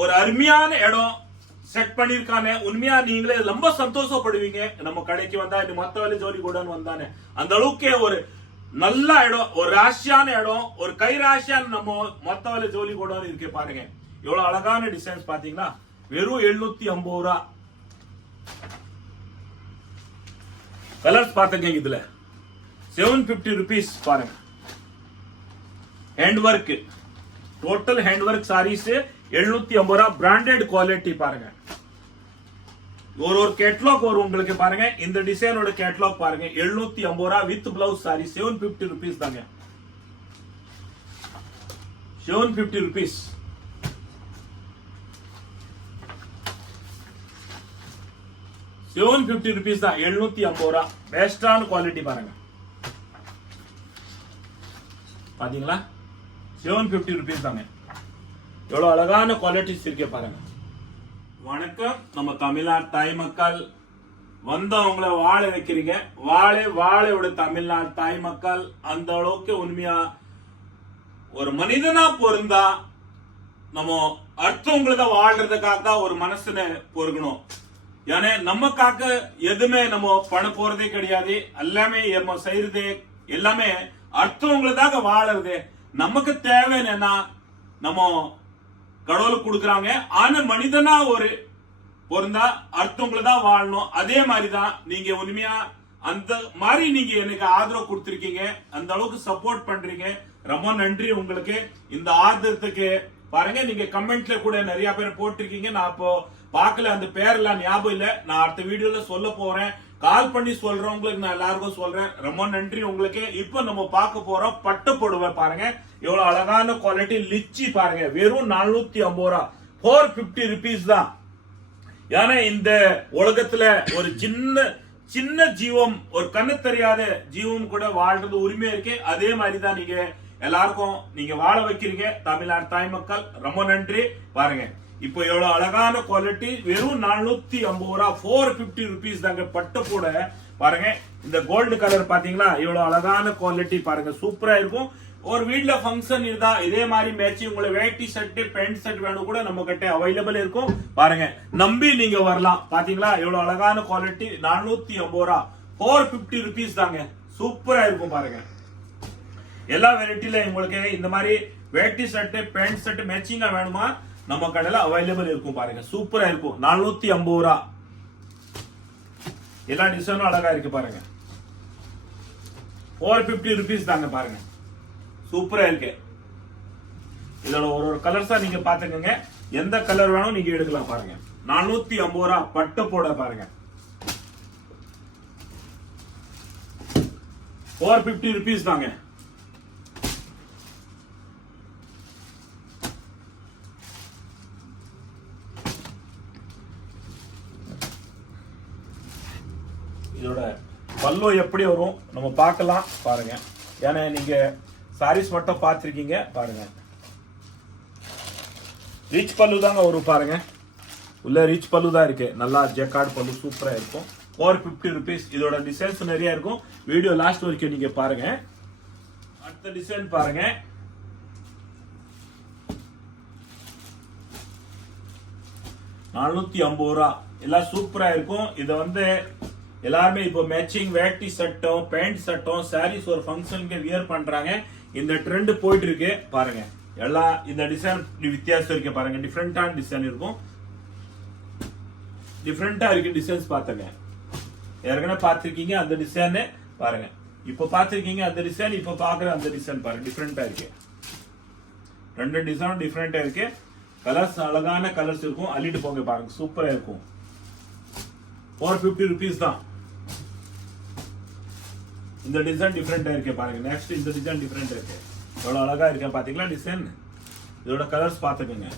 ஒரு அருமையான இடம் செட் பண்ணிருக்கானே. உண்மையா நீங்களே ரொம்ப சந்தோஷப்படுவீங்க. நம்ம கடைக்கு வந்தா இது மத்த வேலை ஜவுளி கோடவுன் வந்தானே, அந்த அளவுக்கு ஒரு நல்ல இடம், ஒரு ராசியான இடம், ஒரு கை ராசியான நம்ம மொத்த வேலை ஜவுளி கோடவுன் இருக்கு. பாருங்க எவ்வளவு அழகான டிசைன்ஸ் பாத்தீங்களா. வெறும் 750 ரூபா. கலர்ஸ் பாத்துங்க. இதுல 750 rupees. பாருங்க hand work, total hand work saris 750 ரூபா பிராண்டட் குவாலிட்டி. பாருங்க ஒரு கேட்லாக் வரும் உங்களுக்கு. பாருங்க இந்த டிசைனோட கேட்லாக் பாருங்க 750 ரூபா வித் பிளவுஸ் சாரி 750 rupees தாங்க. 750 rupees. ₹750 தான். 750 ரூபா பெஸ்டான குவாலிட்டி. பாருங்க பாத்தீங்களா 750 rupees தாங்க. எவ்வளவு அழகான குவாலிட்டிஸ் இருக்கு பாருங்க. வணக்கம், நம்ம தமிழ்நாடு தாய் மக்கள் வந்தவங்களை வாழ வைக்கிறீங்க. வாழையோட தமிழ்நாடு தாய் மக்கள் அந்த அளவுக்கு உண்மையா ஒரு மனிதனா பொருந்தா நம்ம அடுத்தவங்களத வாழ்றதுக்காக தான் ஒரு மனசுன்னு பொறுக்கணும். ஏன்னா நமக்காக எதுவுமே நம்ம பண்ண போறதே கிடையாது. எல்லாமே நம்ம செய்யறது எல்லாமே அடுத்தவங்களதாக வாழறது. நமக்கு தேவை என்னன்னா நம்ம கடவுளுக்கு கொடுக்குறாங்க. ஆனா மனிதனா ஒரு பொருந்தா அடுத்தவங்களதான் வாழணும். அதே மாதிரிதான் நீங்க உண்மையா அந்த மாதிரி நீங்க எனக்கு ஆதரவு கொடுத்திருக்கீங்க, அந்த அளவுக்கு சப்போர்ட் பண்றீங்க. ரொம்ப நன்றி உங்களுக்கு. இந்த ஆதரத்துக்கு பாருங்க, நீங்க கமெண்ட்ல கூட நிறைய பேர் போட்டிருக்கீங்க. நான் இப்போ பார்க்கல, அந்த பேரெல்லாம் ஞாபகம் இல்ல. நான் அடுத்த வீடியோல சொல்ல போறேன். கால் பண்ணி சொல்றவங்களுக்கு நான் எல்லாருக்கும் சொல்றேன். ரொம்ப நன்றி உங்களுக்கு. இப்போ நம்ம பார்க்க போறோம் பட்டு புடவை. பாருங்க எவ்வளவு அழகான குவாலிட்டி. லிச்சி பாருங்க, வெறும் 450 ரூபா, 450 ருபீஸ் தான். ஏன்னா இந்த உலகத்துல ஒரு சின்ன ஜீவம், ஒரு கண்ணு தெரியாத ஜீவம் கூட வாழ்றது உரிமை இருக்கு. அதே மாதிரிதான் நீங்க எல்லாருக்கும் நீங்க வாழ வைக்கிறீங்க தமிழ்நாடு தாய் மக்கள். ரொம்ப நன்றி. பாருங்க இப்போ எவ்வளவு அழகான குவாலிட்டி, வெறும் 450 ரூபா, 450 ருபீஸ் தாங்க பட்டு கூட. பாருங்க இந்த கோல்டு கலர் பாத்தீங்களா, எவ்வளவு அழகான குவாலிட்டி பாருங்க, சூப்பரா இருக்கும். ஒரு வீட்ல ஃபங்க்ஷன் இருந்தா இதே மாதிரி மேட்சிங் உங்களை வேட்டி ஷர்ட் பேண்ட் ஷர்ட் வேணும் கூட நம்ம கிட்ட அவைலபிள் இருக்கும். பாருங்க நம்பி நீங்க வரலாம். பாத்தீங்களா எவ்வளவு அழகான குவாலிட்டி, 450 ரூபா, 450 ருபீஸ் தாங்க. சூப்பரா இருக்கும் பாருங்க. எல்லா வெரைட்டில உங்களுக்கு இந்த மாதிரி வேட்டி ஷர்ட் பேண்ட் ஷர்ட் மேட்சிங்கா வேணுமா, நம்ம கடையில அவைலபிள் இருக்கும். பாருங்க சூப்பரா இருக்கும். 450 ரூபா. எல்லா டிசைனும் அழகா இருக்கு பாருங்க. 450 ருபீஸ் தாங்க. பாருங்க சூப்பரா இருக்கு. இதோட ஒரு கலர்ஸா நீங்க பாத்துக்கோங்க. எந்த கலர் வேணும் நீங்க எடுக்கலாம். பாருங்க 450 ரூபா பட்டு போட. பாருங்க 450 ருபீஸ் தாங்க. இதோட பல்லு எப்படி வரும் நம்ம பார்க்கலாம். பாருங்க ஏன்னா நீங்க சாரீஸ் மட்டும் பார்த்திருக்கீங்க. பாருங்க ரிச் பல்லு தாங்க வரும். பாருங்க உள்ள ரிச் பல்லு தான் இருக்கு. நல்லா ஜெக்கார்ட் பல்லு சூப்பரா இருக்கும். 450 ருபீஸ். இதோட டிசைன்ஸ் நிறைய இருக்கும். வீடியோ லாஸ்ட் வரைக்கும் நீங்க பாருங்க. அடுத்த டிசைன் பாருங்க. $450 எல்லாம் சூப்பரா இருக்கும். இத வந்து எல்லாருமே இப்போ மேட்சிங் வேட்டி சட்டம் பேண்ட் சட்டம் சாரீஸ் ஒரு ஃபங்க்ஷனுக்கு வியர் பண்றாங்க. இந்த ட்ரெண்ட் போயிட்டு இருக்கு. பாருங்க எல்லாம் இந்த டிசைன் வித்தியாசம் இருக்கு. பாருங்க டிஃப்ரெண்டான டிசைன் இருக்கும். டிஃப்ரெண்டா இருக்கு டிசைன்ஸ். பாத்துங்க ஏற்கனவே பார்த்திருக்கீங்க அந்த டிசைன். பாருங்க இப்ப பார்த்திருக்கீங்க அந்த டிசைன், இப்ப பாக்குற அந்த டிசைன். பாருங்க டிஃப்ரெண்டா இருக்கு. ரெண்டு டிசைனும் டிஃப்ரெண்டா இருக்கு. கலர்ஸ் அழகான கலர்ஸ் இருக்கும். அள்ளிட்டு போங்க. பாருங்க சூப்பரா இருக்கும். 450 ருபீஸ் தான். இந்த டிசைன் டிஃபரெண்டா இருக்கு. பாருங்க நெக்ஸ்ட் இந்த டிசைன் டிஃபரெண்டா இருக்கு. எவ்வளவு அழகா இருக்கு பாத்தீங்களா டிசைன். இதோட கலர்ஸ் பாத்துக்கோங்க.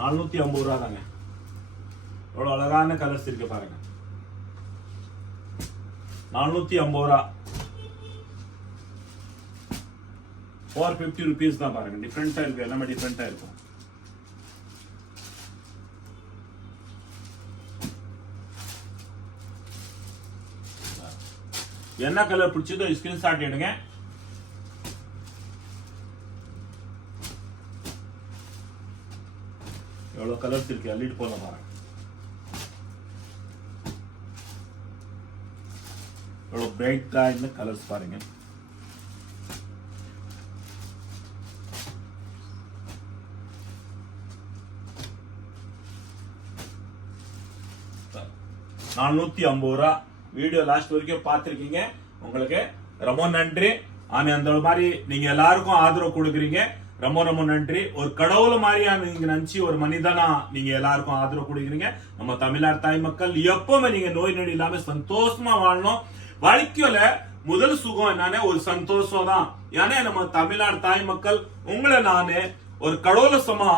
450 ரூபா தாங்க. எவ்வளவு அழகான கலர்ஸ் இருக்கு பாருங்க. 450 ரூபா, 450 ருபீஸ் தான். பாருங்க டிஃபரெண்டா இருக்கு. எல்லாமே டிஃபரெண்டா இருக்கும். என்ன கலர் பிடிச்சதோ ஸ்கிரீன்ஷாட் எடுங்க. எவ்வளவு கலர்ஸ் இருக்கு அள்ளிட்டு போலாம். பாருங்க எவ்வளவு பிரைட்டா இந்த கலர்ஸ் பாருங்க. $450. வீடியோ லாஸ்ட் வரைக்கும் பார்த்திருக்கீங்க. உங்களுக்கு ரொம்ப நன்றி. ஆனா அந்த மாதிரி நீங்க எல்லாருக்கும் ஆதரவு கொடுக்குறீங்க. ரொம்ப ரொம்ப நன்றி. ஒரு கடவுள் மாதிரியா நீங்க நினைச்சு ஒரு மனிதனா நீங்க எல்லாருக்கும் ஆதரவு கொடுக்குறீங்க. நம்ம தமிழ்நாடு தாய் மக்கள் எப்பவுமே நீங்க நோய் நொடி இல்லாம சந்தோஷமா வாழணும். வாழ்க்கையில முதல் சுகம் என்னன்னா ஒரு சந்தோஷம் தான். ஏன்னா நம்ம தமிழ்நாடு தாய் மக்கள் உங்களை நானு ஒரு கடவுள சமா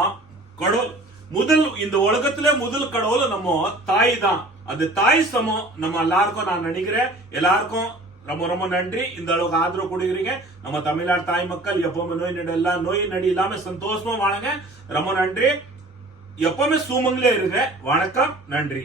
கடவுள் முதல் இந்த உலகத்துல முதல் கடவுள் நம்ம தாய் தான். அது தாய் சமம் நம்ம எல்லாருக்கும் நான் நினைக்கிறேன். எல்லாருக்கும் ரொம்ப ரொம்ப நன்றி. இந்த அளவுக்கு ஆதரவு கொடுக்குறீங்க. நம்ம தமிழ்நாடு தாய் மக்கள் எப்பவுமே நோய் நடி இல்லாம சந்தோஷமா வாழுங்க. ரொம்ப நன்றி. எப்பவுமே சூமங்களே இருங்க. வணக்கம், நன்றி.